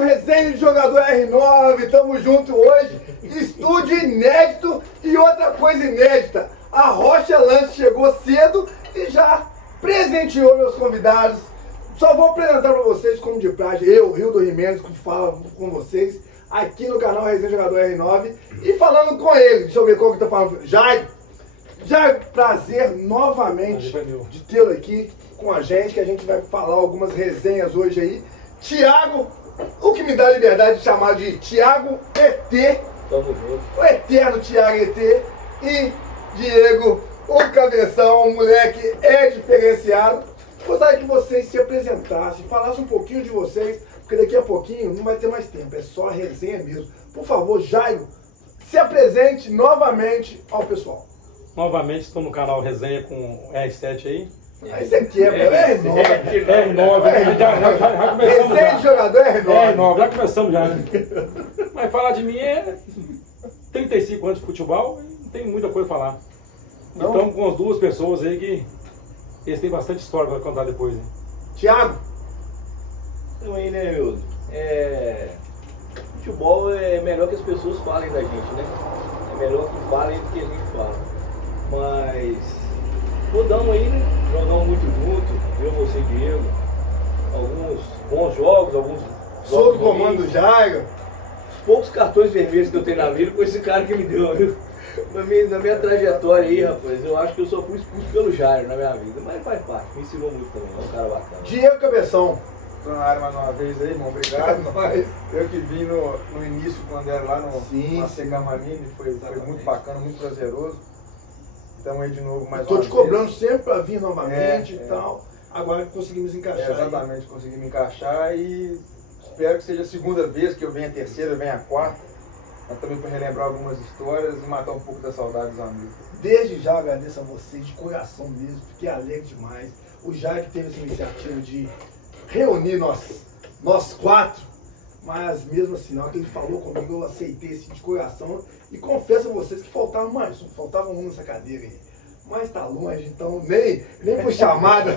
Resenha de Jogador R9, tamo junto hoje, estúdio inédito e outra coisa inédita, a Rocha Lance chegou cedo e já presenteou meus convidados. Só vou apresentar para vocês como de praxe, eu, Hildo Jimenez, que falo com vocês aqui no canal Resenha de Jogador R9 e falando com ele, deixa eu ver qual que tá falando, Jair, prazer novamente de tê-lo aqui com a gente, que a gente vai falar algumas resenhas hoje aí. Thiago, o que me dá a liberdade de chamar de Thiago ET, Tamo junto. o eterno Thiago ET, e Diego, o cabeção, o moleque é diferenciado. Gostaria que vocês se apresentassem, falassem um pouquinho de vocês, porque daqui a pouquinho não vai ter mais tempo, é só resenha mesmo. Por favor, Jairo, se apresente novamente ao pessoal. Novamente estou no canal Resenha com o R7 aí. Aí você quebra, é R9. R9, já começamos Resenha de já. Jogador R9. R9, já começamos já, né? Mas falar de mim é 35 anos de futebol e não tem muita coisa a falar. Não? Estamos com as duas pessoas aí que eles têm bastante história para contar depois. Né? Thiago. Então aí, né, Hildo? Futebol é melhor que as pessoas falem da gente, né? É melhor que falem do que a gente fala. Mas rodamos aí, né? Jogamos muito junto, eu, você e Diego. Alguns bons jogos, alguns Sob o jogos comando do ruins. Jairo. Os poucos cartões vermelhos que eu tenho na vida foi esse cara que me deu, viu? Na minha trajetória aí, rapaz, eu acho que eu só fui expulso pelo Jairo na minha vida. Mas faz parte, me ensinou muito também, é um cara bacana. Diego Cabeção. Tô na área mais uma vez aí, irmão, obrigado. Nós. Eu que vim no início, quando era lá no Sim, Segamanini, foi muito bacana, muito prazeroso. Estamos aí de novo mais Estou uma te vez. cobrando sempre para vir novamente É, e tal. Agora que conseguimos encaixar. Exatamente, consegui me encaixar e espero que seja a segunda vez, que eu venha a terceira, eu venha a quarta. Mas também para relembrar algumas histórias e matar um pouco da saudade dos amigos. Desde já agradeço a vocês de coração mesmo, fiquei alegre demais. O Jair que teve essa iniciativa de reunir nós quatro, mas mesmo assim, na hora que ele falou comigo, eu aceitei esse de coração e confesso a vocês que faltava mais um, faltava um nessa cadeira aí. Mas tá longe, então nem por chamada,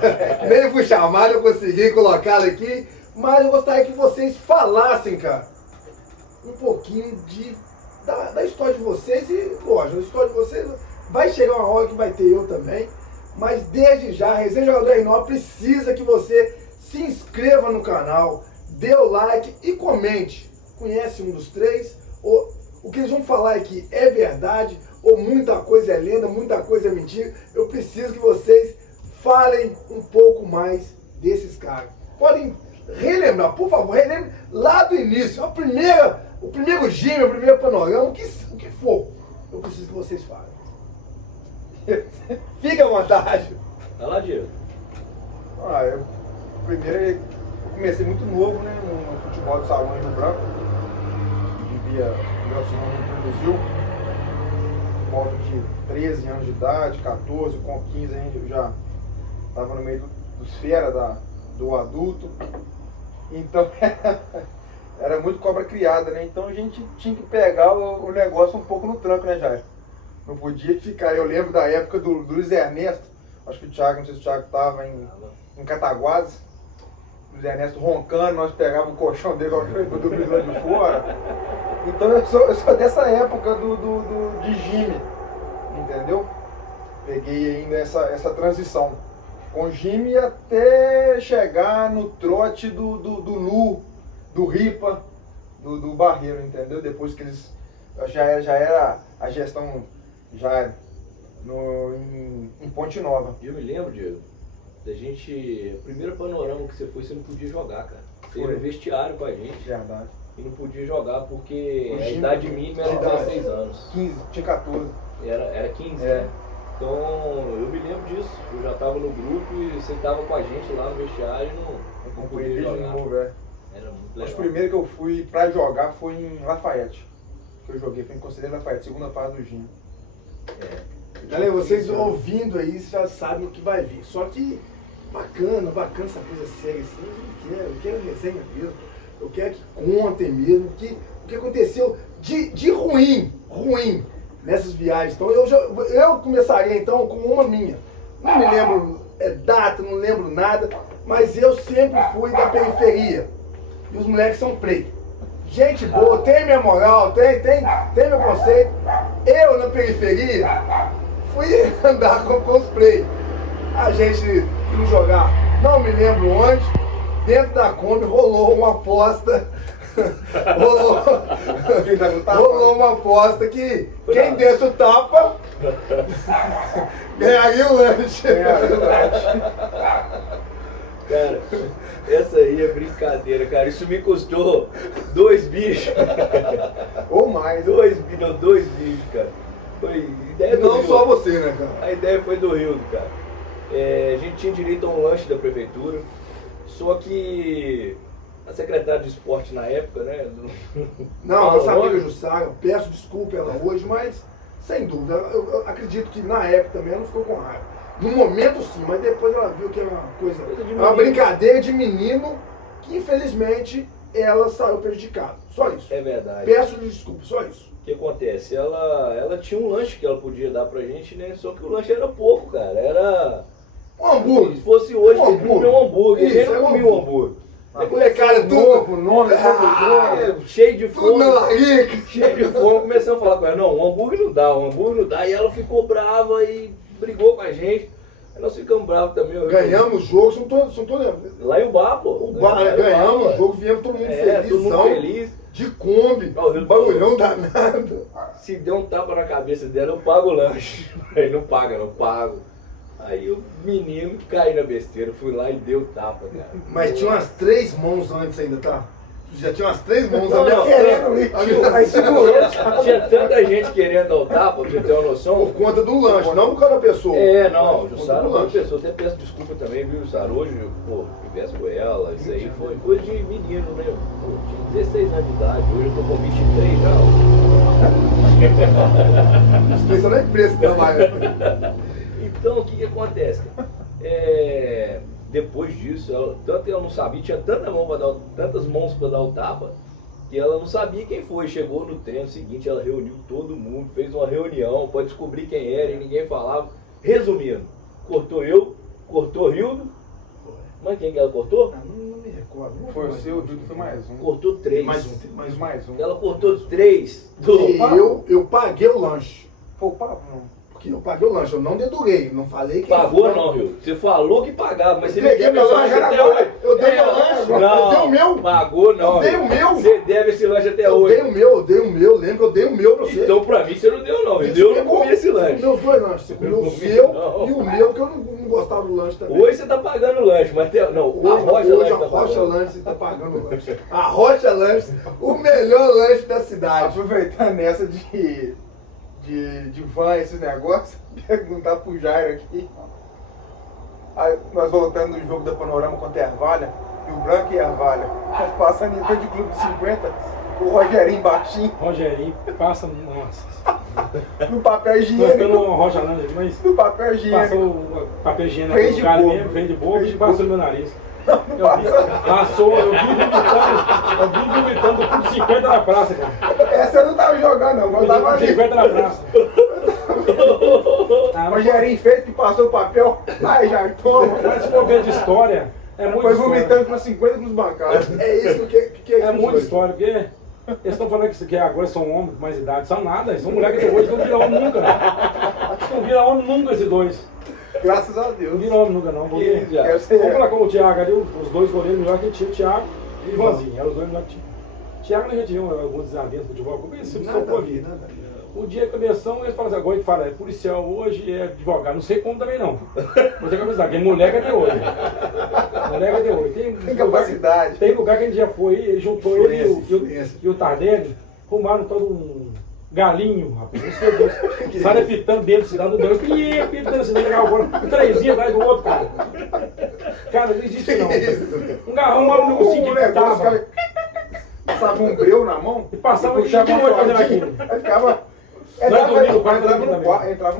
nem por chamada eu consegui colocá-lo aqui, mas eu gostaria que vocês falassem, cara, um pouquinho da história de vocês e, lógico, a história de vocês vai chegar uma hora que vai ter eu também, mas desde já, a Resenha Jogador R9 precisa que você se inscreva no canal, dê o like e comente. Conhece um dos três? Ou o que eles vão falar aqui é verdade? Ou muita coisa é lenda, muita coisa é mentira? Eu preciso que vocês falem um pouco mais desses caras. Podem relembrar, por favor, relembre lá do início, o primeiro gêmeo, o primeiro panorama, o que for. Eu preciso que vocês falem. Fique à vontade. Vai lá, Diego. Primeiro eu comecei muito novo, né, no futebol de salão em Rio Branco. Vivia, o meu senhor me introduziu, por volta de 13 anos de idade, 14, com 15 ainda eu já estava no meio dos fera do adulto. Então era muito cobra criada, né? Então a gente tinha que pegar o negócio um pouco no tranco, né, Jair? Não podia ficar. Eu lembro da época do Luiz Ernesto, acho que o Thiago, não sei se o Thiago estava em Cataguases. O Luiz Ernesto roncando, nós pegávamos o colchão dele do Luiz lá de fora. Então eu sou dessa época de Jimmy, entendeu? Peguei ainda essa transição com Jimmy até chegar no trote do Lu, do Ripa, do Barreiro, entendeu? Depois que eles já era a gestão em Ponte Nova. Eu me lembro, Diego, da gente. O primeiro panorama que você não podia jogar, cara. Você ia Foi. no vestiário com a gente Verdade. e não podia jogar porque O a Jimmy- idade mínima era idade. 16 anos. 15, tinha 14. Era 15, É. né? Então eu me lembro disso. Eu já estava no grupo e você estava com a gente lá no vestiário e não Acompanhei podia desde jogar. novo, Era muito Acho que legal. o primeiro que eu fui pra jogar foi em Lafayette. Que eu joguei, foi em Conselheiro Lafayette, segunda fase do Gino. Galera, vocês ouvindo aí já sabem o que vai vir. Só que bacana essa coisa séria assim. Eu quero resenha mesmo. Eu quero que contem mesmo o que aconteceu de ruim nessas viagens. Então eu começaria então com uma minha. Não me lembro data, não lembro nada, mas eu sempre fui da periferia. e os moleques são play. Gente boa, tem minha moral, tem meu conceito. Eu, na periferia, fui andar com os play. A gente indo jogar, não me lembro onde, dentro da Kombi rolou uma aposta. rolou uma aposta que quem desse o tapa ganharia o lanche. Cara, essa aí é brincadeira, cara. Isso me custou 2 bichos. Ou mais. 2 bichos, cara. Foi ideia do Não Rio. só você, né, cara? A ideia foi do Rio, cara. A gente tinha direito a um lanche da prefeitura, só que a secretária de esporte na época, né? Não, eu sabia que a Jussara, peço desculpa ela hoje, mas sem dúvida, eu acredito que na época também ela não ficou com raiva. No momento sim, mas depois ela viu que era uma coisa, uma brincadeira de menino que infelizmente ela saiu prejudicada. Só isso. É verdade. Peço desculpa, só isso. O que acontece? Ela tinha um lanche que ela podia dar pra gente, né? Só que o lanche era pouco, cara. Era. Um hambúrguer. Se fosse hoje, Um tem que comer um hambúrguer. Isso, Ele não é um comia um hambúrguer. A molecada tudo Novo, nome, Cheio de tudo fome. na larica. Cheio de fome. Comecei a falar com ela: não, o hambúrguer não dá, o hambúrguer não dá. E ela ficou brava e brigou com a gente. Aí nós ficamos bravos também. Ganhamos o jogo, são todos Lá em Ubá, pô. o bar, né? Ganhamos o jogo, viemos todo mundo Todo mundo felizão, feliz. de Kombi, Ó, o Rio barulhão danado. Se der um tapa na cabeça dela, eu pago o lanche. Aí não paga, não pago. Aí o menino que caiu na besteira, fui lá e deu o tapa, cara. Mas tinha umas 3 mãos antes ainda, tá? Já tinha umas 3 mãos Não, na não, minha querendo ir. Aí segurou. Tinha tanta gente querendo dar o tapa, pra você ter uma noção. Por conta do lanche, não por causa da pessoa. Não, Por Jussara, conta do uma lanche. pessoa, até peço desculpa também, viu, Jussara? Hoje, pô, converso com ela, isso aí foi coisa de menino, né? Pô, tinha 16 anos de idade, hoje eu tô com 23 já. Os três são nem preço trabalhando. Então, o que acontece? Depois disso, tanto ela não sabia, tinha tantas mãos para dar o tapa, que ela não sabia quem foi. Chegou no treino seguinte, ela reuniu todo mundo, fez uma reunião para descobrir quem era e ninguém falava. Resumindo, cortou eu, cortou Rildo, mas quem que ela cortou? Não me recordo. Não Foi o mais. seu, o Dudu foi mais um. Cortou 3. Mais um, tem mais um. Ela cortou 3 E eu paguei o lanche. Foi o papo, não. Porque eu paguei o lanche, eu não dedurei, não falei que. Pagou não, Rildo. Você falou que pagava, mas você não Entreguei deve meu esse lanche lanche até agora. hoje. Eu dei meu lanche, Não, eu dei o meu. Pagou não. Eu dei o meu. Você deve esse lanche até Eu hoje. dei o meu, lembra que eu dei o meu pra você. Então pra mim você não deu não, eu não comi esse lanche. Você comeu os 2 lanches, você comeu o seu e o meu, porque eu não gostava do lanche também. Hoje você tá pagando o lanche, mas não, a Rocha Hoje Lanche a tá Rocha pagando. Lanche tá pagando o lanche. A Rocha Lanche, o melhor lanche da cidade. Aproveitando essa de van, esses negócios, perguntar pro Jairo aqui. Aí, nós voltando no jogo da Panorama contra a Ervalha, Rio Branco e Ervalha. Nós passando em frente de clube de 50, o Rogerinho baixinho, Rogerinho passa, nossa. no papel Tô ficando higiênico. uma rocha lá, mas No papel higiênico. passou o papel higiênico Vem aqui de do cara boca. mesmo, vem de boca Vem e de passou boca. no meu nariz. Eu vi vomitando do clube 50 na praça, cara. Essa eu não tava jogando, não. Eu tava ali. 50 na praça. O Rogerinho fez que passou o papel. Aí, Jairo, toma. Mas se for ver de história, é muita Foi história. vomitando com 50 nos bancados. É isso que É muita história, porque eles estão falando que agora são homens com mais idade, são nada, eles são moleques de hoje, não viram homem nunca. Eles não viram homem nunca, esses dois. Graças a Não Deus. viram homem nunca, não. Porque... Que já. Eu sei. Vamos lá como o Thiago ali, os dois goleiros melhor que tinha, o Thiago e o Ivanzinho, eram os dois melhores que tinha. Thiago nós já tivemos alguns desaventos de futebol, como esse Nada só a ver, nada a ver. O dia que começou, eles falam assim, agora a gente fala, é policial hoje, é advogado, não sei como também não. Vou ter que avisar, que é moleque até hoje. Moleque até hoje. Tem capacidade. Tem lugar que a gente já foi, ele juntou ele Influência. e o Tardelli, arrumaram todo um galinho, rapaz. Isso que eu disse. Sai apitando dentro da cidade do Deus, e apitando assim, legal agora, um trenzinho atrás do outro, cara. Cara, não existe não. Um garrão, um negocinho O que negócio, tava. cara, passava um breu na mão E passava e puxava de noite uma fazendo cordinha. aquilo. Aí ficava. Nós dormimos no quarto Entrava também. no quarto, entrava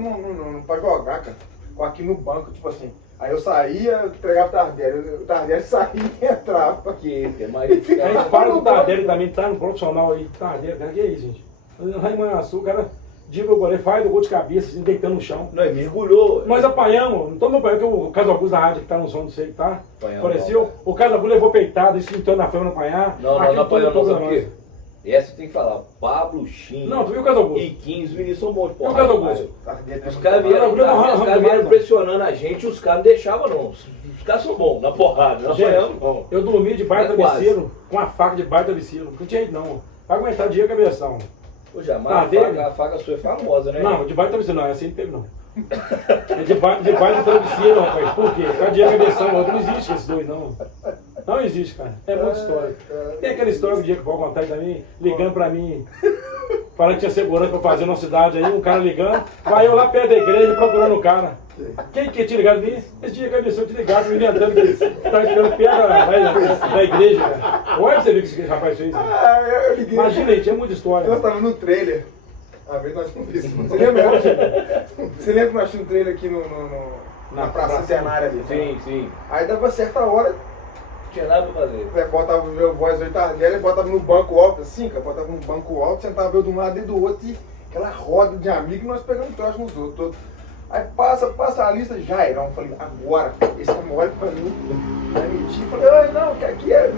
pra jogar, cara. Com aqui no banco, tipo assim. Aí eu saía, entregava o Tardelli. O Tardelli saía e entrava. Que é mais A gente fala do Tardelli também, tá no profissional aí. Tardelli, cara, que é isso, gente? Lá em Manhuaçu, o cara Dia que o goleiro faz o gol de cabeça, assim, deitando no chão. Não, ele mergulhou. Nós apanhamos, não estamos apanhando, porque o Caso Augusto da rádio que tá no som, não sei que tá, Apanhamos, apareceu. não. O Caso Augusto levou peitada, isso entrou na frente não apanhar. Não, Aquilo não apanhou tudo não, sabe pra por quê? nós. Essa tem que falar. Pablo, Chinha Não, tu viu o Caso Augusto? e 15, os meninos são bons de E o porrada. Caso Augusto? Os caras vieram, Não, não, não. pressionando a gente, os caras não deixavam não. Os caras são bons, na porrada, não apanhamos Gente, não. eu dormi debaixo É do quase. travesseiro, com a faca debaixo do travesseiro. Não tinha jeito não. Pra aguentar dia cabeção. Ô, Jamar, Ah, dele? a faca sua é famosa, né? Não, debaixo do travesseiro não, essa aí não teve não. É debaixo do travesseiro, rapaz. Por quê? Cada dia cabeção, o outro não existe esses dois não. Não existe, cara. É muita história. Tem aquela história do dia que eu vou contar aí também, ligando pra mim, falando que tinha segurança pra fazer na cidade aí, um cara ligando, vai eu lá perto da igreja procurando o cara. Quem que tinha ligado ali? Esse dia que eu tinha ligado, me inventando que tava esperando perto da igreja, cara. Olha pra você ver que esse rapaz fez. Eu liguei. Imagina aí, tinha muita história. Nós estávamos no trailer. Uma vez nós fomos isso. Você lembra? Você lembra que nós tínhamos um trailer aqui na Praça Centenária ali? Sim, sim. Aí dava certa hora, Não tinha nada pra fazer. botava o meu voz 8 dela e botava no banco alto, assim, cara, botava no banco alto, sentava eu de um lado e do outro, e aquela roda de amigos, nós pegamos troço nos outros. Todos. Aí passa a lista, Jairão. Falei, agora, esse homem olha pra mim, vai mentir. Falei, não, que aqui é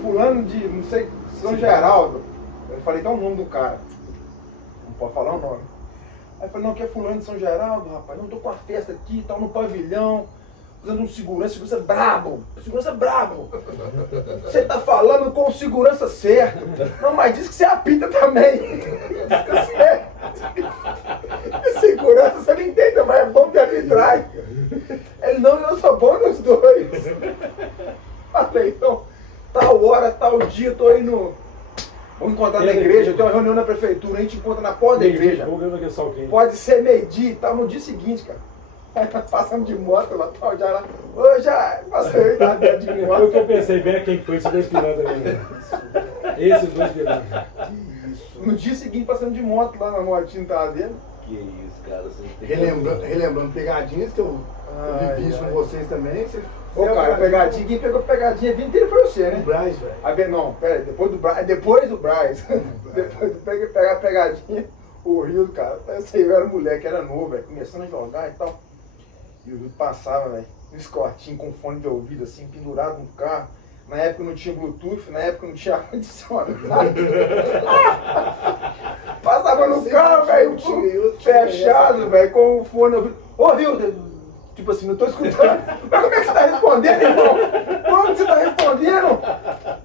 fulano de, não sei, São Geraldo. Eu falei, dá o nome do cara. Não pode falar o nome. Aí eu falei, não, que é fulano de São Geraldo, rapaz. Não, tô com uma festa aqui, tal, no pavilhão. Fazendo um segurança brabo. Segurança brabo. Você tá falando com o segurança certo. Não, mas diz que você apita também. Diz que você é. Segurança, você não entende, mas é bom de arbitragem. Ele, não, eu sou bom nos dois. Falei, então, tal hora, tal dia, tô indo. Vamos encontrar na igreja, tem uma reunião na prefeitura, a gente encontra na porta da igreja. Pode ser meio-dia e tal, no dia seguinte, cara. Aí nós passamos de moto lá, tal, já lá. Ô, já, passei de Foi o moto. que eu pensei bem quem foi esses dois pilantras aí. Né? Esses dois pilantras. No dia seguinte, passando de moto lá na motinha tava dele. Que isso, cara. Você tem Relembrando pegadinhas que eu vivi isso com vocês também. Ô, cara, pegadinha, quem pegou pegadinha a vida inteira foi você, O né? Braz, velho. Aí, não, pera aí, depois do Braz, depois de pegar a pegadinha, o Rio, cara, esse aí era moleque, era novo, velho, começando a jogar e tal. E o Rio passava, velho, no escortinho, com fone de ouvido, assim, pendurado no carro. Na época não tinha Bluetooth, na época não tinha ar-condicionado. Passava no carro, velho, fechado, velho, com o fone de ouvido. Ô, Rio, tipo assim, não tô escutando. Mas como é que você tá respondendo, irmão? Como que você tá respondendo?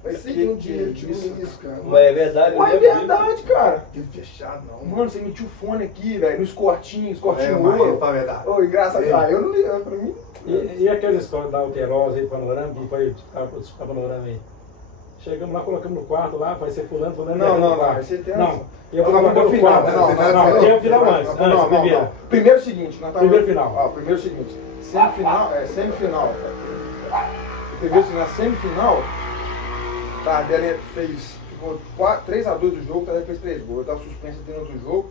Esse um dia, tipo isso, cara. Mas é verdade, Mas é eu lembro verdade, cara. Teve fechado, não. Mano, você metia o fone aqui, velho, no escortinho É, ouro. pra verdade. Ô, engraçado, É. eu não ligo, pra mim. E aquela história da Alterosa aí, Panorama, que foi a Panorama aí. Chegamos lá, colocamos no quarto lá, vai ser fulano. Não, você tem Não, eu Não, vou mas colocar no final, quarto. não, Tem o final antes, primeiro. Primeiro é o seguinte, nós tava... Primeiro final. Ó, primeiro é o seguinte, semifinal. Na semifinal, Tardelli ficou 3-2 o jogo, Tardelli fez 3 gols. Eu tava suspenso tendo outro jogo,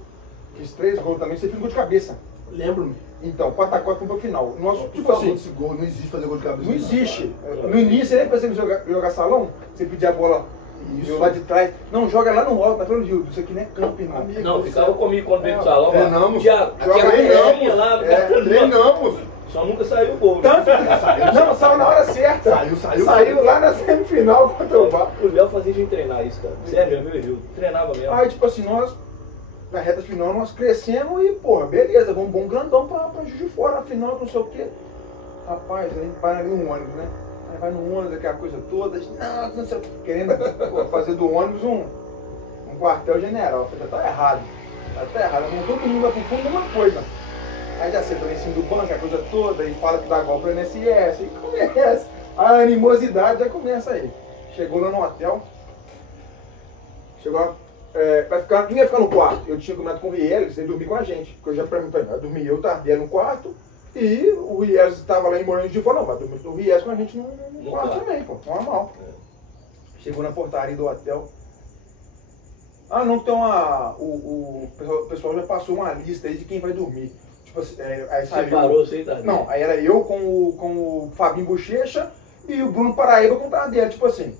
fiz 3 gols também, você fez gol de cabeça. Lembro-me. Então, 4x4 foi pro final. Nosso, Tipo tipo assim, esse gol, não existe fazer gol de cabeça. não existe. No início, você lembra você jogar salão? Você pedia a bola Isso. lá de trás. Não, joga lá no alto, na frente do Rio. Isso aqui não é campo, irmão. Amigo. Não, ficava comigo quando veio pro salão. Treinamos. Já, Joga treinamos lá. Treinamos. Só nunca saiu o gol. Tanto não, saiu na hora certa. Saiu lá na semifinal contra o Bar. O Léo fazia a gente treinar isso, cara. Sério mesmo, eu treinava mesmo. Aí, tipo assim, nós, na reta final, nós crescemos e, porra, beleza, vamos bom grandão pra Juiz de Fora, na final, não sei o quê. Rapaz, a gente vai ali no ônibus, né? Aí vai no ônibus, aquela coisa toda, não sei o quê, querendo fazer do ônibus um quartel-general. Eu falei, tá errado. Tá errado, vamos todo mundo vai pro fundo de uma coisa. Aí já senta lá em cima do banco, a coisa toda, e fala que dá golpe pro INSS, e começa. A animosidade já começa aí. Chegou lá no hotel, chegou lá, quem ia ficar no quarto? Eu tinha combinado com o Rieles, ele dormir com a gente. Porque eu já perguntei, vai dormir eu, Tardelli no quarto, e o Rieles estava lá em Morango de Fora, não, vai dormir o Rieles com a gente no quarto também, pô, normal. Chegou na portaria do hotel. Ah, não, então o pessoal já passou uma lista aí de quem vai dormir. Tipo assim, aí Você saiu. parou, você tá? Não, aí era eu com o Fabinho Bochecha e o Bruno Paraíba com o Tardelli. Tipo assim,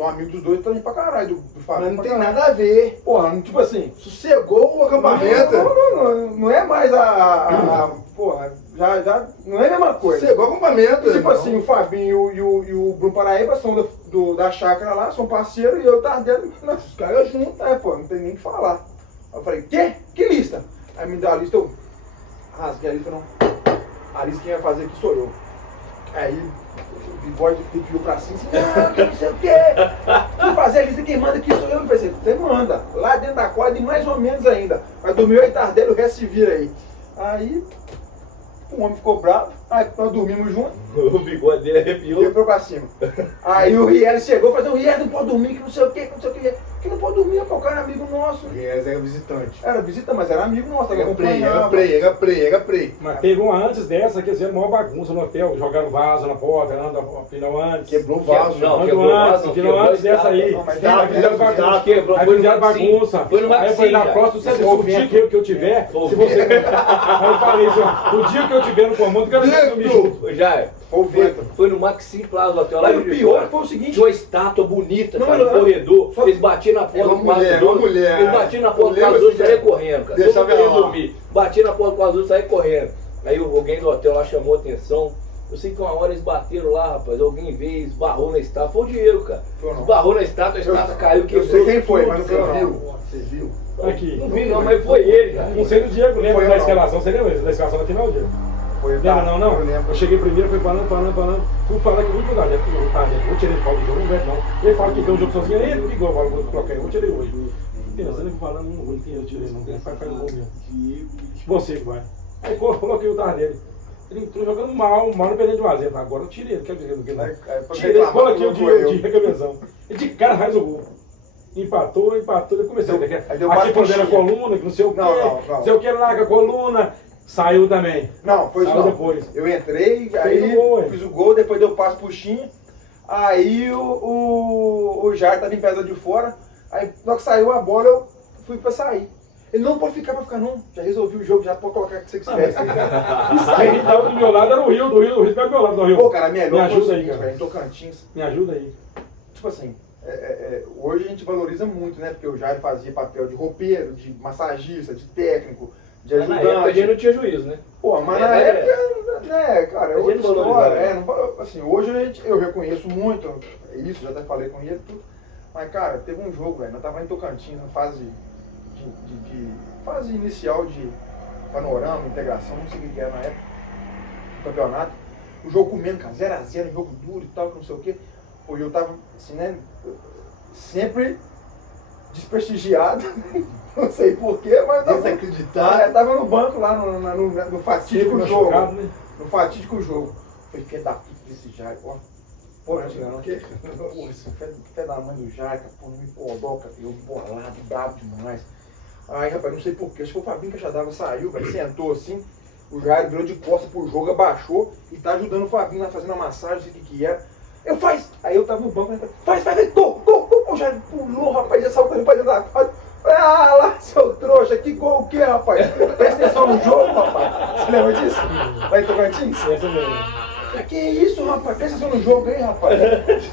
sou amigo dos dois também pra caralho, do Fábio. Mas não tem nada a ver. Porra, tipo assim, Sossegou o acampamento. não é mais porra, já não é a mesma coisa. Sossegou o acampamento. Tipo irmão. assim, o Fabinho e o Bruno Paraíba são da chácara lá, são parceiros, e eu tava dentro, os caras juntos, pô, não tem nem o que falar. Aí eu falei, quê? Que lista? Aí me deu a lista, eu rasguei a lista, não. A lista quem vai fazer aqui sou eu. Aí o bigode pediu pra cima, assim, que não sei o quê. Vou fazer a lista, quem manda aqui sou eu. Eu falei assim, você manda, lá dentro da quadra e mais ou menos ainda. Vai dormir 8 tardelho, o resto se vira aí. Aí o homem ficou bravo, aí nós dormimos juntos. O bigode dele arrepiou. Deu pra cima. Aí o Riel chegou e falou, o Riel não pode dormir, que não sei o que, que não sei o que. Que não pode dormir, pô, o cara é amigo nosso. Yes, era visitante. Era visita, mas era amigo nosso, Era prei. Mas teve uma antes dessa que fizeram maior bagunça no hotel, jogaram vaso na porta, pneu antes. Quebrou o vaso. Não, Quebrou antes dessa aí. Não, mas Aí tá, fizeram bagunça. quebrou. Aí Foi no fizeram Maxim. bagunça. Foi no Aí eu falei, Maxim, na já. próxima, você o dia que eu tiver, Foi se você... Aí eu falei assim, ó, o dia que eu tiver no comando, eu quero dormir junto. Ô, Jair, Foi o Vitor. foi no Maxim Plaza Hotel lá Mas em o Juiz de pior Fora. foi o seguinte. Tinha uma estátua bonita, Não, cara, no não, corredor. só- Eles batiam na porta Uma do quarto mulher, dos uma outros. mulher. Eles batiam na porta do Eu quarto dos lembro outros e saíam assim, correndo, cara. deixava Todo mundo ela ia lá. dormir. Batia na porta do quarto dos outros e saía correndo. Aí alguém do hotel lá chamou atenção. Eu sei que uma hora eles bateram lá, rapaz. Alguém veio, esbarrou na estátua. Foi o Diego, cara. Foi não. Esbarrou na estátua, a estátua caiu, Eu quebrou. sei quem foi, tudo, mas não Você foi eu, viu? não. Você viu? Aqui. Não vi não, mas foi ele, cara. Não sei do Diego, lembra Foi eu, da não. escalação? Você lembra da escalação da final, Diego? Foi Lembra não, não? Eu lembro. Eu cheguei primeiro, fui falando. Fui falar que muito nada, eu tirei ele fora do jogo, não aguento não. Ele fala que ganhou o jogo sozinho, ele que ganhou, eu coloquei, eu tirei hoje. Pensando que falando, não vou eu tirei, não tem faz o gol mesmo. Você que vai. Aí coloquei o Tardelli. Ele entrou jogando mal, não perdendo de 1 a 0. Agora eu tirei ele, quer dizer, não quer Aí, não. pra Tirei, reclamar, coloquei o colocou eu. de reclamazão. E de cara faz o gol. Empatou, eu comecei Aí deu aqui quase pondera a coxinha. coluna, que não sei o quê, Não. não sei o que, larga a coluna, saiu também. Não, foi isso Saiu não. depois. Eu entrei, Fez aí o gol, hein? fiz o gol, depois deu passo pro Xinha. Aí o Jair tava em pedra de fora. Aí na hora que saiu a bola, eu fui pra sair. Ele não pode ficar, não. Já resolvi o jogo, já pode colocar o que você quiser. Quem tava do meu lado era o Rio fica do meu lado, do Rio. Pô, cara, melhor Me foi o ajuda aí, seguinte, cara. velho, em Tocantins. Me ajuda aí. Tipo assim, hoje a gente valoriza muito, né? Porque o Jair fazia papel de roupeiro, de massagista, de técnico, de Mas na época a gente ajudante. não tinha juízo, né? Pô, mas É, na é. época, né, cara, é A gente outra não história. valorizava. Hoje eu reconheço muito isso, já até falei com ele, tudo. Mas, cara, teve um jogo, velho, nós tava em Tocantins, na fase fase inicial de panorama, integração, não sei o que era na época, do campeonato. O jogo comendo, cara, 0x0, um jogo duro e tal, que não sei o que. Pô, eu tava, assim, né, sempre desprestigiado, não sei porquê, mas tava, Desacreditado. tava no banco lá no fatídico Sempre jogo. machucado, né? No fatídico jogo. Falei, filho da puta desse Jair, ó. Pô, não, pô, esse filho da mãe do Jair, pô, não me podoca, eu bolado, bravo demais. Aí, rapaz, não sei porquê, acho que o Fabinho Caixa d'Água saiu, velho, sentou assim, o Jair virou de costas pro jogo, abaixou e tá ajudando o Fabinho lá fazendo a massagem, não sei o que era. Eu aí eu tava no banco, né, faz, gol, o Jair pulou, rapaz, já saltou pra dentro da quadra. Ah, lá, seu trouxa, que gol o que, rapaz? Presta atenção no jogo, rapaz. Você lembra disso? Lá em Tocantins? Essa mesmo. Que isso, rapaz? Presta atenção no jogo aí, rapaz.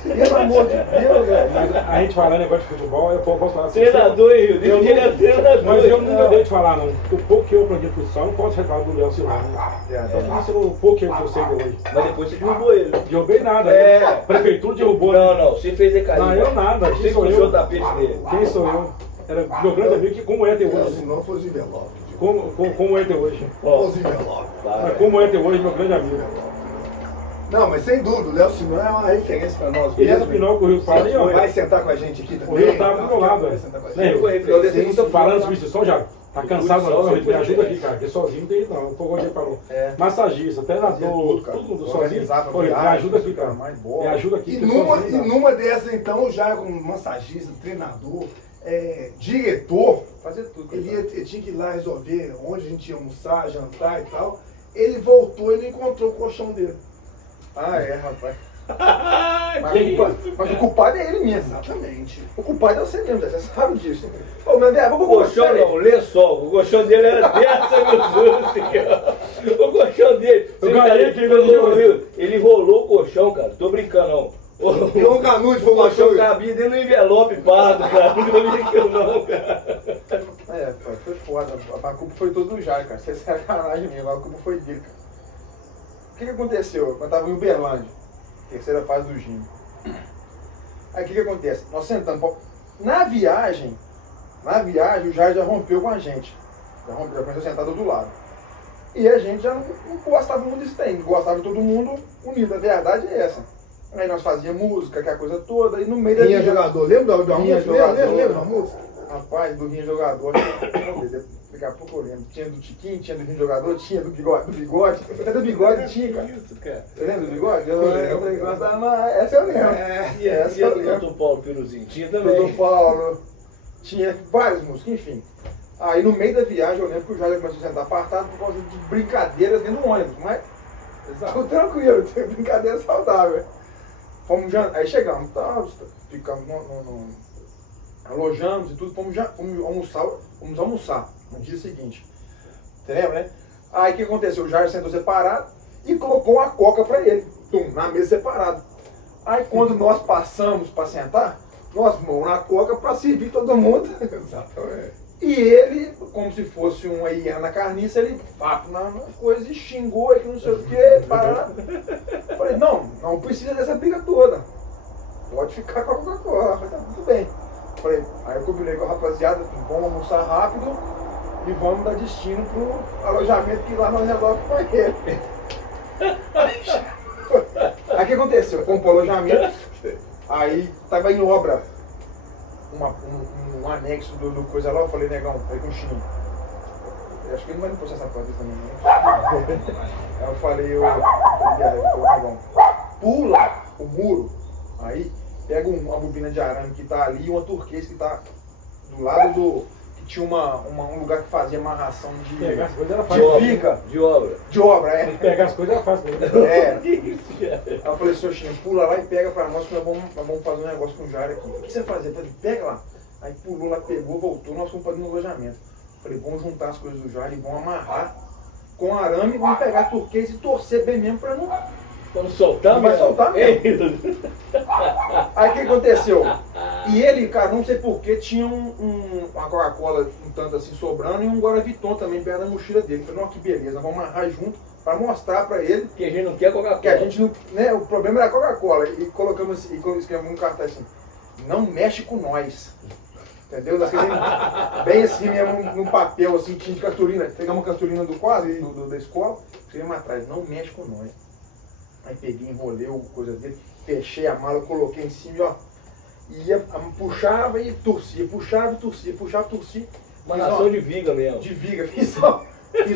Pelo amor de Deus, velho. Mas a gente falando negócio de futebol, eu posso falar assim. Treinador, hein, Rio? Eu Diz que ele é não- treinador. Mas eu nunca dei de falar, não. O pouco que eu aprendi de futsal, eu não posso reclamar do Léo Silva. Então, isso é o pouco que eu sei de hoje. Mas depois você derrubou ele. Derrubei nada. É. A prefeitura derrubou. né? Não, você fez recaído. Não, eu nada. Você Quem sou puxou o eu? tapete dele. Quem sou eu? Era meu grande amigo, que como é até Se hoje. não fosse envelope. Como é até hoje. Fosse envelope. Mas como é até hoje, meu grande amigo. Não, mas sem dúvida, o Léo Simão é uma referência pra nós. E essa mesmo. final que o Rio fala aí, ó. Vai sentar com a gente aqui O também. Rio tava do meu lado, Vai velho. sentar com a Né, gente. Rio? Foi referência. Sim, sim. Falando sobre isso, só já. Tá cansado, futsal não. sempre Me ajuda foi aqui, cara. Porque sozinho não tem, não. Como o Diego falou. É. Massagista, treinador, cara. todo mundo sozinho. Organizava Pô, me viagem, ajuda aqui, cara. mais bola. Me ajuda aqui. E porque sozinho, numa dessas, então, já como massagista, treinador, diretor, Fazer tudo. ele tinha que ir lá resolver onde a gente ia almoçar, jantar e tal. Ele voltou e não encontrou o colchão dele. Ah, é, rapaz. Que Mas o culpado é ele mesmo. Exatamente. O culpado é você mesmo, você sabe disso. Ô, meu Deus, vamos Colchão não, lençol. O colchão dele era dessa, meu Deus do céu. O colchão dele. Eu Você ganhei cara, aqui, meu Deus. ele rolou o colchão, cara. Tô brincando, não. Virou um canudo de O colchão formação. cabia dentro do envelope pardo, cara. Não cabia aquilo não, cara. É, foi foda. A culpa foi toda do Jair, cara. Você é sacanagem mesmo, a culpa foi dele, cara. O que aconteceu? Eu tava em Uberlândia, terceira fase do gym. Aí o que acontece? Nós sentamos. Na viagem, o Jair já rompeu com a gente. Já começou sentado do lado. E a gente já não gostava muito desse trem, gostava de todo mundo unido. A verdade é essa. Aí nós fazíamos música, aquela coisa toda, e no meio da Rinha viagem. jogador, lembra da Rinha música? jogador. Lembra da música? Rapaz, do Rinha Jogador, daqui a pouco eu lembro. Tinha do Tiquinho, tinha do Rinha Jogador, tinha do Bigode. Até do Bigode tinha, cara. Isso, cara. Você lembra do Bigode? Eu gostava mais. Essa eu lembro. E Essa eu a do lembro. Dr. Paulo Piruzinho? Tinha Do também. Paulo. Tinha várias músicas, enfim. Aí no meio da viagem eu lembro que o Jair começou a sentar apartado por causa de brincadeiras dentro do ônibus, mas tudo tranquilo, tem brincadeira saudável. Fomos aí chegamos, ficamos alojamos e tudo, fomos almoçar no dia seguinte. Você lembra, né? Aí o que aconteceu? O Jair sentou separado e colocou uma coca pra ele, na mesa separada. Aí quando nós passamos pra sentar, nós mão na coca pra servir todo mundo. Exatamente. E ele, como se fosse uma hiena na carniça, ele papo na coisa e xingou e que não sei o que, parado. Falei, não precisa dessa briga toda. Pode ficar com a Coca-Cola, tá tudo bem. Falei, aí eu combinei com a rapaziada, vamos almoçar rápido e vamos dar destino pro alojamento que lá nós resolvemos com ele. Aí o que aconteceu? Fomos pro alojamento, aí tava em obra um anexo do coisa lá, eu falei, negão, falei com o Chino. Eu acho que ele não vai me processar por isso também, né? Aí eu falei, negão, pula o muro, aí pega uma bobina de arame que tá ali e uma turquesa que tá do lado do... que tinha um lugar que fazia amarração de... Pegar as coisas era de fácil. viga. De obra. De obra, é. Pegar as coisas era fácil. É. Que isso, cara? Aí eu falei, seu Chino, pula lá e pega pra nós que nós vamos fazer um negócio com o Jair aqui. O que você vai fazer? Eu falei, pega lá. Aí pulou lá, pegou, voltou, nós fomos fazer um alojamento. Eu falei, vamos juntar as coisas do Jair e vamos amarrar com arame, vamos pegar a turquesa e torcer bem mesmo pra não... Quando soltar, Não vai mesmo? soltar mesmo. Ei, Aí o que aconteceu? E ele, cara, não sei porquê, tinha uma Coca-Cola um tanto assim sobrando e um Guaraviton também perto da mochila dele. Eu falei, não, que beleza, vamos amarrar junto pra mostrar pra ele Que a gente não quer Coca-Cola. que a gente não, né, o problema era a Coca-Cola. E colocamos assim, e escrevemos um cartaz assim, não mexe com nós. Entendeu? Nós escrevemos bem assim mesmo, num papel assim, tinha de cartolina. Pegamos uma cartolina do quadro da escola, escrevemos atrás, não mexe com nós. Aí peguei, enrolei o coisa dele, fechei a mala, coloquei em cima e ó, ia, puxava e torcia, puxava e torcia, puxava e torcia. Amarração de viga mesmo. De viga, fiz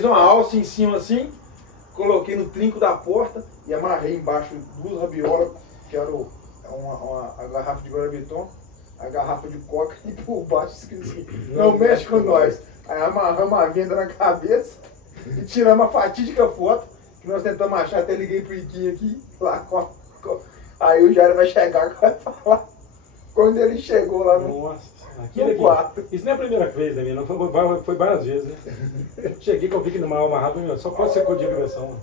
uma alça em cima assim, coloquei no trinco da porta e amarrei embaixo duas rabiolas, que era a garrafa de Guaraviton, a garrafa de coca e por baixo escrito assim, não mexe com nós. Aí amarramos a venda na cabeça e tiramos a fatídica foto que nós tentamos achar, até liguei pro Iquinho aqui, lá aí o Jair vai chegar, vai falar. Quando ele chegou lá no Nossa, aquilo quarto. aqui. Isso não é a primeira vez da minha, não. Foi várias vezes, né? Cheguei que eu vi que no mal amarrado, meu, só pode ser com dia de agressão.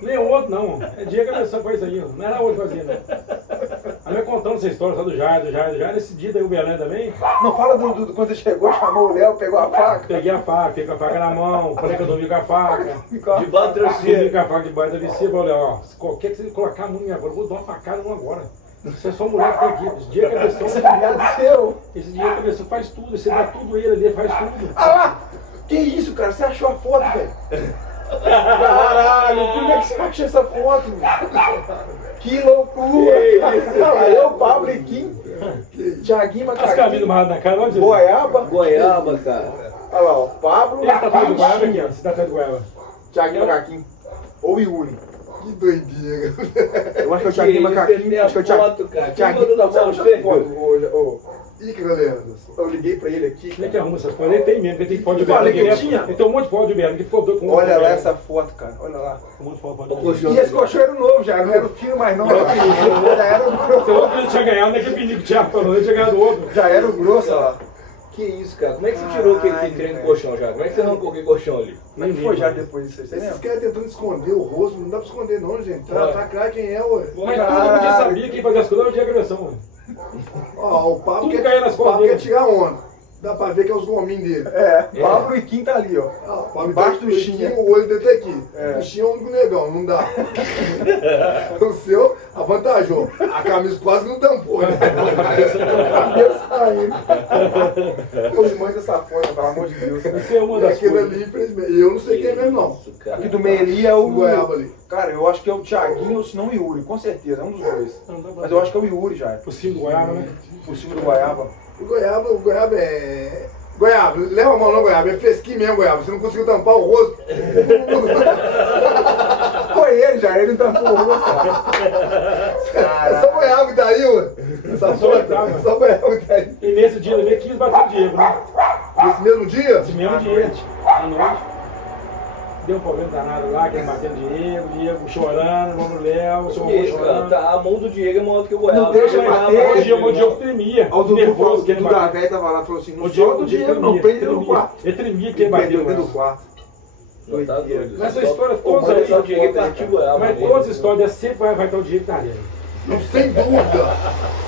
Nem o outro, não. É dia de agressão com isso aí, ó. Não era outro que fazia, não. A minha contando essa história só do Jair. Esse dia daí o Belém também. Não fala do quando você chegou, chamou o Léo, pegou a faca. Peguei a faca, fiquei com a faca na mão, falei que eu dormi com a faca. Ficou De baixo do Dormi travesseiro. com a faca debaixo da vicia, falei, ó, se qualquer que você colocar a mão em minha boca, eu vou dar uma facada não agora. Você é só mulher que tem aqui. Esse dia que a pessoa. seu. Esse dia que a pessoa faz tudo, você dá tudo ele ali, faz tudo. Ah lá! Que isso, cara? Você achou a foto, velho? Caralho, como é que você achou essa foto, velho? Que loucura! Olha lá, eu, Pablo e Kim, Thiaguinho, As camisas Macaquinho, amarradas na cara, olha você. Goiaba. Goiaba, cara. Olha lá, ó, Pablo, Esse tatuagem do Goiaba aqui, ó. Kim, Esse tatuagem do Goiaba. Thiaguinho, Macaquinho. Ou Yuri. Que doideira. Eu acho que é o Thiaguinho, Macaquinho. Acho que é o Thiaguinho. foto, cara. Quem Thiaguinho, mandou da sabe foto? a foto? E que galera? Eu liguei pra ele aqui. Como é que arruma essas coisas? Ele tem mesmo, ele tem foto de Eu falei Uberlândia. que tinha. Ele tem um monte de foto de Uberlândia, que ficou doido com um monte de Olha lá foto de essa foto, cara. Olha lá. Uberlândia. Um monte de foto de Ô, Uberlândia. coxão. E esse colchão era novo já, não era o fio mais não, era o fio. Já era o Se o grosso. outro ele tinha ganhado, naquele pedido que o Thiago falou, ele tinha ganhado o outro. Já era o grosso, ó. Que isso, cara? Como é que você tirou aquele Caralho, trem do velho. colchão já? Como é que você arrancou aquele colchão ali? Como é que foi já depois disso aí? Você Esses lembra? caras tentando esconder o rosto, não dá pra esconder não, gente. Ué. Tá claro quem é, ué. Mas todo mundo já sabia que fazer as coisas não tinha agressão, mano. Ó, o Pablo Tudo caiu nas o Pablo costas quer dele. tirar onda. Dá pra ver que é os gominhos dele. É, Pablo e Kim tá ali, ó. Ah, o Pablo Embaixo tá do aqui, Xinha. o olho dele tá aqui. É. O Xinha é o único negão, não dá. O seu avantajou. A camisa quase não tampou, né? Cabelo saindo. Pô, mãe dessa forma, pelo amor de Deus. Isso é uma das Aquele coisas. ali, infelizmente. Eu não sei quem é mesmo, não. Isso, cara. Aqui do meio ali é o... O Goiaba ali. Cara, eu acho que é o Thiaguinho ou se não o Yuri, com certeza, é um dos dois. Não dá pra- Mas eu acho que é o Yuri já, Por cima do Goiaba, né? por cima do Goiaba. O Goiaba é. Goiaba, leva a mão no Goiaba, é fresquinho mesmo, Goiaba. Você não conseguiu tampar o rosto. Foi ele já, ele não tampou o rosto. É só o Goiaba que tá aí, ué. Essa Só foto, Goiaba. é só o Goiaba que tá aí. E nesse dia ele quis bater o Diego, né? Nesse mesmo dia? Esse mesmo À dia, noite. à noite. Deu um problema danado lá, que ele batendo o Diego chorando, vamos no Léo, o seu Que avô isso, cara? chorando. Tá, a mão do Diego é maior do que o Goiaba. Não deixa Goiaba, bater, O Goiaba, Diego tremia. Aí o Dudu nervoso falou, que ele Dudu da bateu. velha tava lá e falou assim, O não Diego, solta o Diego, não, prende ele no quarto. Ele tremia que Ele ele bateu. prendeu dentro do Mas quarto. Não, tá doido. Essa Só- história Ô, toda mano, aí, só o Diego é partiu Goiaba. mas mesmo. todas as histórias sempre vai estar o Diego da dele. Não, sem dúvida.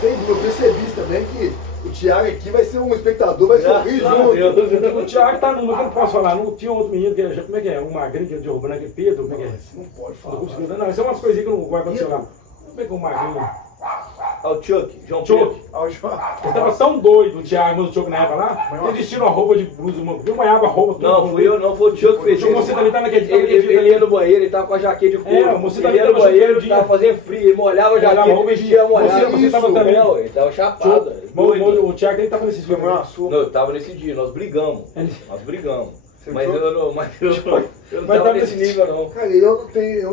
Sem dúvida. Eu percebi isso também que o Thiago aqui vai ser um espectador, vai sorrir Graças a junto. Deus. O Thiago tá numa, que eu não posso falar, não tinha outro menino, que, como é que é? Um magrinho que é de Rio Branco, Pedro, como é que é? Você não pode Não falar. consigo- Não, isso é umas coisinhas que não vai acontecer lá. Como é que é um magrinho? Ah, o Chuck, João Chuck. Pedro. Aí o João- Ele tava tão doido, o Thiago, mas o Chuck na época lá, que eles tiram a roupa de blusa, viu uma aba, roupa tudo. Não, fui eu, não, foi o Chuck que fez O Mocinho também tá naquele dia, Ele ia no banheiro, ele tava com a jaqueta de couro. É, o Mocinho Ele também ia no tava banheiro, chutando dia. tava fazendo frio, ele molhava a Molhava a jaqueta, roupa, vestia molhada. você tava também. Não, ele tava chapado. doido. O Thiago ele tava nesse Foi filme. uma surra. Não, eu tava nesse dia, nós brigamos. Nós brigamos. Você Mas viu? eu não, mas eu não Mas tava tava nesse nível não. Cara, eu não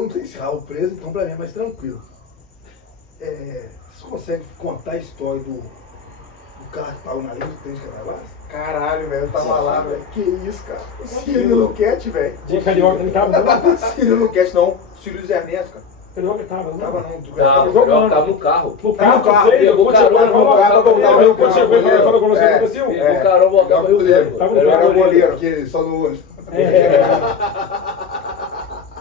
tenho esse rabo preso, então pra mim é mais tranquilo. Você consegue contar a história do carro que parou na linha do trem de Catavás? Caralho, velho, eu tava lá, velho. Que isso, cara? O Círio Círio. Luquete, velho. Dia carioca, ele tava, não? Círio Luquete, não. Círio Luiz Ernesto, cara. Carioca tava, não? Tava não. Tava, jogando. eu tava no carro. No Tava no carro, carro, sei, pegou quando chegou, carona, ele falou, no carro, quando tava no quando chegou, ele carro. falou com você, É. aconteceu? O carão voltava pro Rio Branco. Tava no Era carro, o goleiro. Porque só no.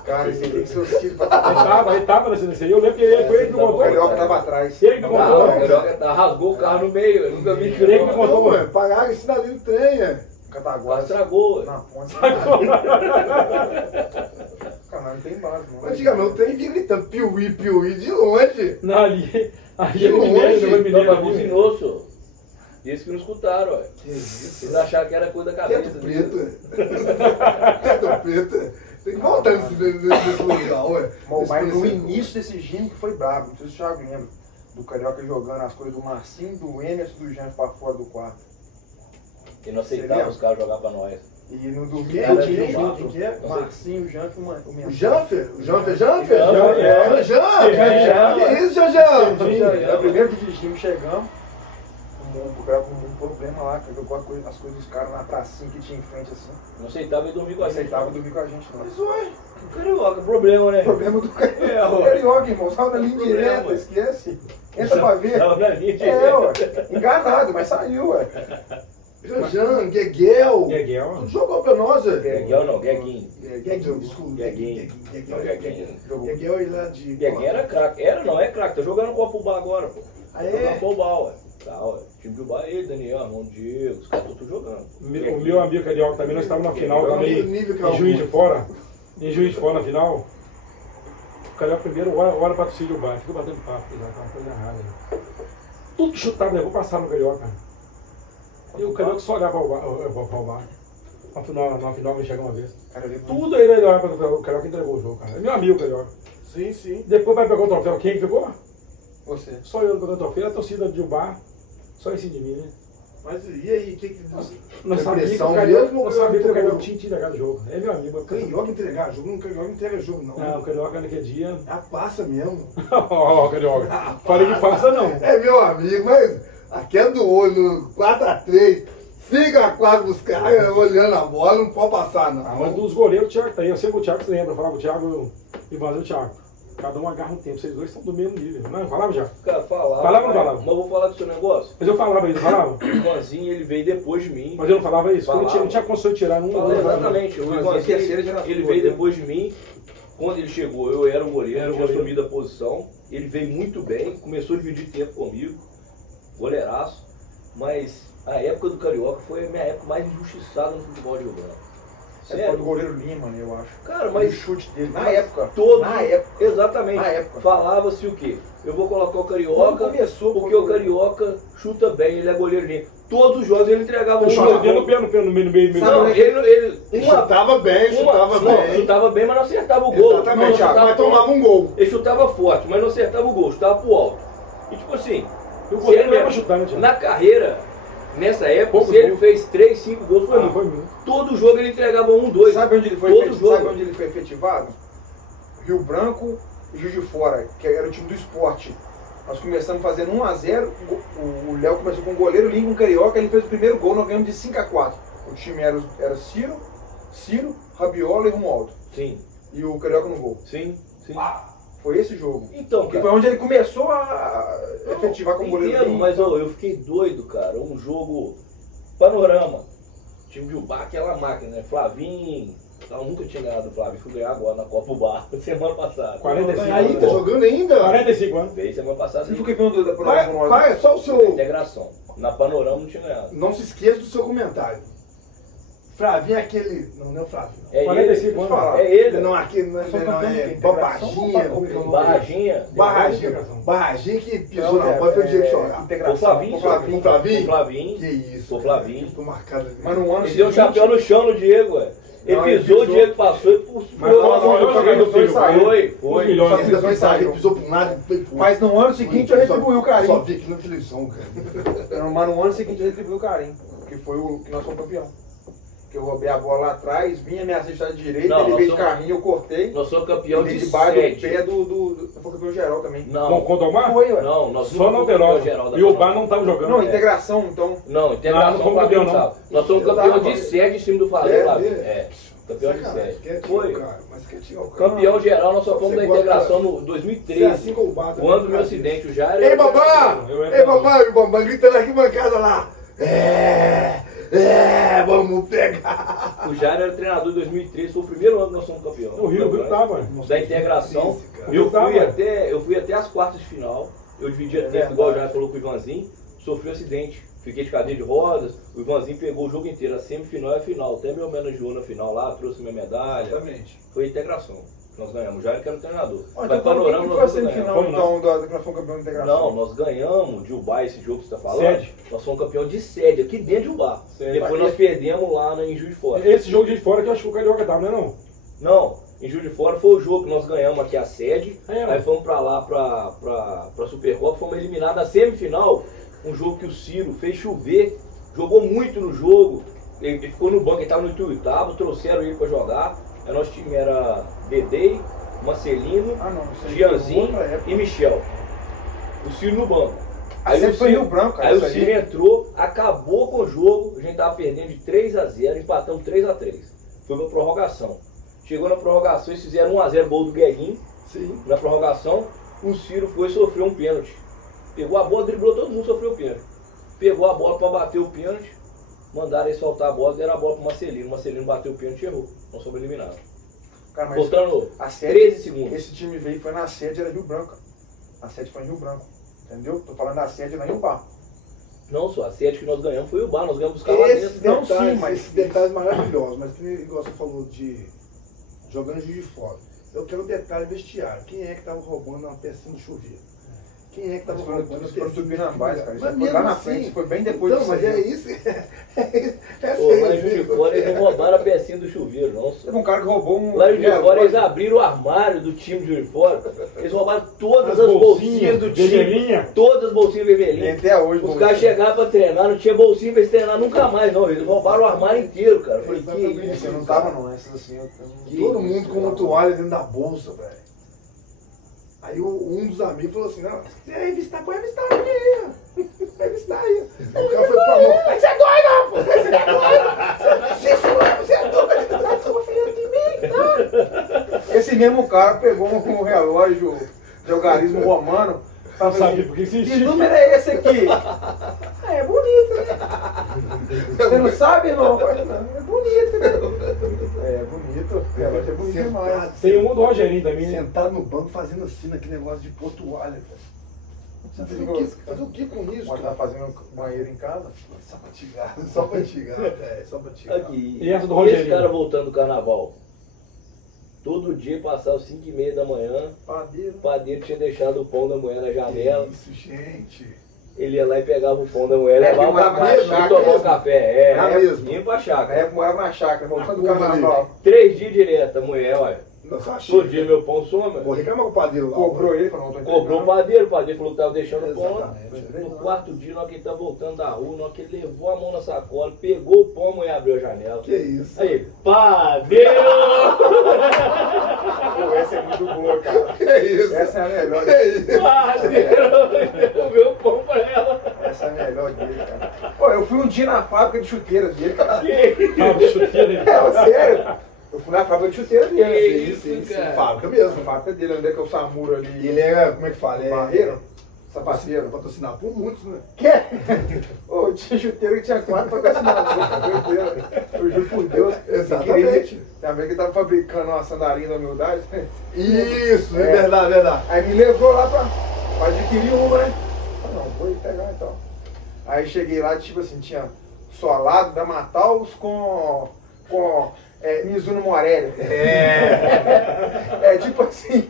Cara, esse tem que ser o Círio pra Ele tava nesse aí, eu lembro que ele foi ele que me O contou. Carioca tava atrás. Ele que me Ah, contou. o Carioca rasgou o carro no meio, eu nunca vi Ele que me contou, Não, mano. ué, pagaram esse navio do trem, é. Cataguás. Estragou, ué. Na ponte. Caralho, não tem base, não. Antigamente o trem vinha gritando piuí, piuí de longe. Não, ali De ele me longe. lembra, Não, mineiro mas ali. buzinou, senhor. Disse que não escutaram, ué. Que isso? Eles acharam que era coisa da cabeça. Teto preto, é. Teto preto, é. Tem que voltar nesse lugar, ué. Mas no início desse gino que foi brabo, não sei se o Thiago lembra. Do Carioca jogando as coisas do Marcinho, do Emerson e do Jean pra fora do quarto. E não aceitava os caras jogar pra nós. E no Quem domingo é? tinha Quem é? junto. Quem é? O Marcinho, o Jean e o O Menção. Janfer? O Janfer? Janfer, É, Jan! Que isso, Janjan? É o primeiro dia de gino, chegamos. O cara com um problema lá, que jogou as coisas dos caras na pracinha que tinha em frente assim. Não aceitava e dormir com Não a gente. aceitava dormir com a gente, não. Mas, ué, O Carioca, problema, né? O problema do É, ué. Carioca, irmão. Saiu da linha Problema, direta, ué. esquece. Entra pra ver. Tava na linha É, ué. Enganado, mas saiu, ué. Janjan, Gueguel. Gueguel. Tudo jogou pra nós, é. Gueguel não, Gueguinho. Gueguinho, desculpa. Gueguinho. Gueguel ele lá de. Gueguinho era craque. Era, não é craque. Tá jogando com a Fubá agora, pô. Ah, Jogando é? com o Fubá, ué. Tá, ué. Time do Bahia, ele, Daniel, Armando Diego, os caras estão jogando. O meu amigo Carioca também, nós estávamos na final também, nível que é em o Juiz de Augusto. Fora. Em Juiz de Fora na final. O Carioca primeiro olha para o bar, fica batendo papo, já tá uma coisa errada. Aí. Tudo que chutava, levou passar no Carioca. E o Carioca só olhava para o bar. Na final me chegou uma vez. Cara, ele Tudo ele olhava para o Carioca e entregou o jogo, cara. É meu amigo Carioca. Sim, sim. Depois vai pegar o troféu. Quem que ficou? Você. Só eu pegando o troféu, a torcida de bar, só esse de mim, né? Mas e aí, o que que. Nós sabíamos que Impressão o Carioca, mesmo, nós sabíamos que o entregou? Carioca tinha entregado o jogo. É meu amigo. Carioca entregar jogo? Não, Carioca não entrega jogo, não. Não, o Carioca naquele dia. É a passa mesmo. Ó, Carioca. Falei que passa não. É meu amigo, mas aquele do olho, 4x3, 5x4 dos caras olhando a bola, não pode passar, não. Ah, mas dos goleiros o Thiago tá aí. Eu sei que o Thiago se lembra. Eu falava o Thiago e vazou o Thiago. Cada um agarra um tempo, vocês dois estão do mesmo nível. Não, falava já? Cara, falava. Falava ou não falava? Mas eu vou falar do seu negócio. Mas eu falava isso, falava? O Ivanzinho, ele veio depois de mim. Mas eu não falava isso, porque Falava. não tinha condição de tirar um. Falava exatamente. O Mas Ivanzinho, a terceira geração, ele veio né? depois de mim. Quando ele chegou, eu era o goleiro, Era o tinha goleiro. assumido a posição. Ele veio muito bem, começou a dividir tempo comigo. Goleiraço. Mas a época do Carioca foi a minha época mais injustiçada no futebol de Rio Branco. É por causa do goleiro Lima, né, eu acho. Cara, O mas chute dele. Na época. todos. Na época. Exatamente. Na época. Falava-se o quê? Eu vou colocar o Quando Carioca, começou, porque o Carioca chuta bem, ele é goleiro limpo. Todos os jogos ele entregava um Eu gol. no pé, no meio. Não, ele Chutava bem, chutava bem. chutava bem, mas não acertava o gol. Exatamente, Não, chutava mas tomava um gol. Ele chutava forte, mas não acertava o gol, chutava pro alto. E tipo assim, O goleiro não se ele era chutar, né, Thiago? na carreira, nessa época, Poucos se ele gols. fez 3, 5 gols, foi Ah, muito. foi muito. Todo jogo ele entregava 1, 2. Sabe onde ele foi Todo efetivado? jogo. Sabe onde ele foi efetivado? Rio Branco e Juiz de Fora, que era o time do esporte. Nós começamos fazendo 1-0, o Léo começou com o goleiro, Lincoln, um Carioca, ele fez o primeiro gol, nós ganhamos de 5-4. O time era Ciro, Rabiola e Romualdo. Sim, E o Carioca no gol. sim, sim. Foi esse jogo. Então, Que foi cara. onde ele começou a efetivar como goleiro. Entendo, mas ó, eu fiquei doido, cara. Um jogo panorama. O time de Ubá, aquela máquina, né? Flavinho. Eu nunca tinha ganhado o Flavinho. Fui ganhar agora na Copa Ubá, semana passada. 45 Aí, tá anos. jogando ainda? 45 anos. Veio semana passada. Você foi campeão da Pai, Panorama pai, só o Na seu... integração. Na Panorama não tinha ganhado. Não se esqueça do seu comentário. Flavinho é aquele... Não é o Flavinho. É 45 ele. anos. falar. É ele. Não, aquele não é, Sou não, campeão é de Babaginha. integração, Barraginha. Barraginha que pisou na bola e foi o dia que chorar. O Flavinho. O Flavinho? O Flavinho. Que isso. O Flavinho. Ficou marcado ali. Mas no ano Ele deu um seguinte- chapéu no chão no Diego, ué. Ele Não, ele pisou, o pisou. Diego passou e puxou. Mas não, Foi. Os milhões. Ele depois saiu, ele pisou pra um lado e foi pro outro. Mas no ano seguinte eu retribuí o Só carinho. vi aqui na televisão, cara. Mas no ano seguinte eu retribuí o carinho. Que foi o que nós fomos campeão. Que eu roubei a bola lá atrás, vinha ameaçar de direita, Não, ele nós veio de somos- carrinho, eu cortei. Nós somos campeão Ele de debaixo do 7. pé do. Foi campeão geral também. Não, Com o Domar? Foi, ué. não, nós Só na Alterosa. E o Bar não tava jogando. Não, integração, então. Não, integração Não, não fomos Flamengo campeão, não. sabe. Nós somos Eu campeão tava- de 7 em cima do Flamengo. É, É, campeão de Sacanagem, 7. quietinho, Foi. cara. Mas quietinho, o cara. Campeão geral, nós só fomos Você da gosta- integração no Você é 2013. assim com o Bata. O ano do meu acidente, o Jair. Ei, babá! Eu era- Ei, babá, gritando aqui bancada lá. Vamos pegar. O Jair era treinador em 2013, foi o primeiro ano que nós somos campeão. O Rio tava. Da integração. Esse, cara. Eu fui até as quartas de final. Eu dividia tempo, verdade. igual o Jair falou com o Ivanzinho. Sofri um acidente. Fiquei de cadeira de rodas. O Ivanzinho pegou o jogo inteiro, a semifinal e a final. Até me homenageou na final lá, trouxe minha medalha. Exatamente. Foi a integração. Nós ganhamos. O Jair que era o treinador. Ó, Mas então, quem panorama que nós foi a nunca semifinal, ganhamos. então, da que nós fomos campeão da integração? Não, nós ganhamos de Ubá esse jogo que você está falando. Sede. Nós fomos campeão de sede, aqui dentro de Ubá. Sede. Depois nós perdemos lá em Juiz de Fora. Esse jogo de fora que eu acho que o Carioca tava, não é não? Não, em Juiz de Fora foi o jogo que nós ganhamos aqui a sede. É, Aí fomos pra lá, pra Supercopa, fomos eliminados na semifinal. Um jogo que o Ciro fez chover, jogou muito no jogo. Ele ficou no banco, ele estava no Ituiutaba, trouxeram ele pra jogar. Aí nosso time era Dedei, Marcelino, Ah, não. Isso aí Gianzinho foi outra época. e Michel. O Ciro no banco. Aí o você foi Rio Branco, cara. Aí isso o Ciro entrou, acabou com o jogo, a gente tava perdendo de 3-0, empatamos 3-3. Foi pra prorrogação. Chegou na prorrogação, eles fizeram 1-0, gol do Gueguinho. Sim. Na prorrogação, o Ciro foi e sofreu um pênalti. Pegou a bola, driblou todo mundo, sofreu o pênalti. Pegou a bola para bater o pênalti, mandaram ele soltar a bola, deram a bola pro Marcelino. O Marcelino bateu o pênalti e errou. Nós fomos eliminados. Cara, mas Faltando a sede, 13 segundos. esse time veio, foi na sede, era Rio Branco. A sede foi em Rio Branco. Entendeu? Tô falando da sede na Rio Bar. Não só, a sede que nós ganhamos foi o Bar, nós ganhamos os caras lá Esses dentro. Não, detalhes, sim, mas- esses detalhes maravilhosos, mas que nem igual você falou de jogando Juiz de Fora. Eu quero um detalhe vestiário. Quem é que estava roubando uma pecinha de chuveiro? Quem é que estava roubando uma Isso pecinha foi de Tupinambás, cara. Isso Mas foi mesmo lá na assim, frente, isso foi bem depois então, disso mas aí. é isso. Pô, lá em Juiz de Fora eles não roubaram a pecinha do chuveiro, não. Teve um cara que roubou um. Lá em Juiz de Fora eles abriram o armário do time de Juiz de Fora. Eles roubaram todas as bolsinhas do time. vermelhinha. Todas as bolsinhas Tem vermelhinhas. até hoje. Os caras chegaram pra treinar, não tinha bolsinha pra eles treinar nunca mais, não. Eles roubaram o armário inteiro, cara. Eu falei, que Exatamente. isso? Eu não tava, não. Essas assim. Todo mundo com uma toalha dentro da bolsa, velho. Aí um dos amigos falou assim, não, se quiser revistar, pode revistar aí. Revistar aí. Aí o cara foi pra mão. Mas você é doido, não, pô. Você é doido. Você é doido. Você é filho de mim, tá? Esse mesmo cara pegou um relógio de algarismo romano. Não Falava sabia assim, por que que existia. número é esse aqui? Ah, é bonito, né? Você não sabe, irmão? Eu falei, não, é bonito, né? É bonito. O relógio é bonito demais. Tem um do Rogerinho também, né? Sentado no banco fazendo assim, naquele negócio de pôr toalha, velho. Você fazer o que com isso, Pode cara? estar fazendo banheiro em casa? Só pra tigar, só pra tigar, velho, só pra tigar. Aqui. E essa do esse Rogerinho? cara voltando do carnaval. Todo dia passava 5h30 da manhã, Padeiro. o padeiro tinha deixado o pão da mulher na Que janela. isso, gente. Ele ia lá e pegava o pão da mulher, É, levava que pra morava na casa, chácara ia tomar um mesmo? café. É mesmo? Ia pra Na chácara. época morava na chácara, voltando do curva carnaval. 3 dias direto, a mulher, olha. Nossa, Todo dia meu pão soma. Vou reclamar com o padeiro lá. Cobrou ele, falou, não tô Cobrou o padeiro falou que tava deixando o pão. Exatamente. No quarto dia, na hora que ele tá voltando da rua, na hora que ele levou a mão na sacola, pegou o pão, a mulher abriu a janela. Que isso? Aí ele, padeiro! Pô, essa é muito boa, cara. Que isso? Essa é a melhor. Que isso? Padeiro! Devolveu o pão pra ela. Essa é a melhor dele, cara. Pô, eu fui um dia na fábrica de chuteira dele, cara. Ah, o chuteiro dele. É, sério. Eu fui na fábrica de chuteira Que dele. isso, Sim, sim, cara. fábrica A mesmo. fábrica dele, onde é que é o Samuro ali? E ele era, como é que fala? Barreiro? Sapateiro. Patrocinado por muitos, né? Que? Ô, tinha chuteiro que tinha 4 patrocinadores, doideira. Eu juro por Deus. Exatamente. Também que ele tava fabricando uma sandalinha da humildade. Isso, é É. verdade, verdade. Aí me levou lá pra adquirir uma, né? Falei, não, vou ir pegar então. Aí cheguei lá, tipo assim, tinha solado da Mataus com Mizuno Morelli. É tipo assim,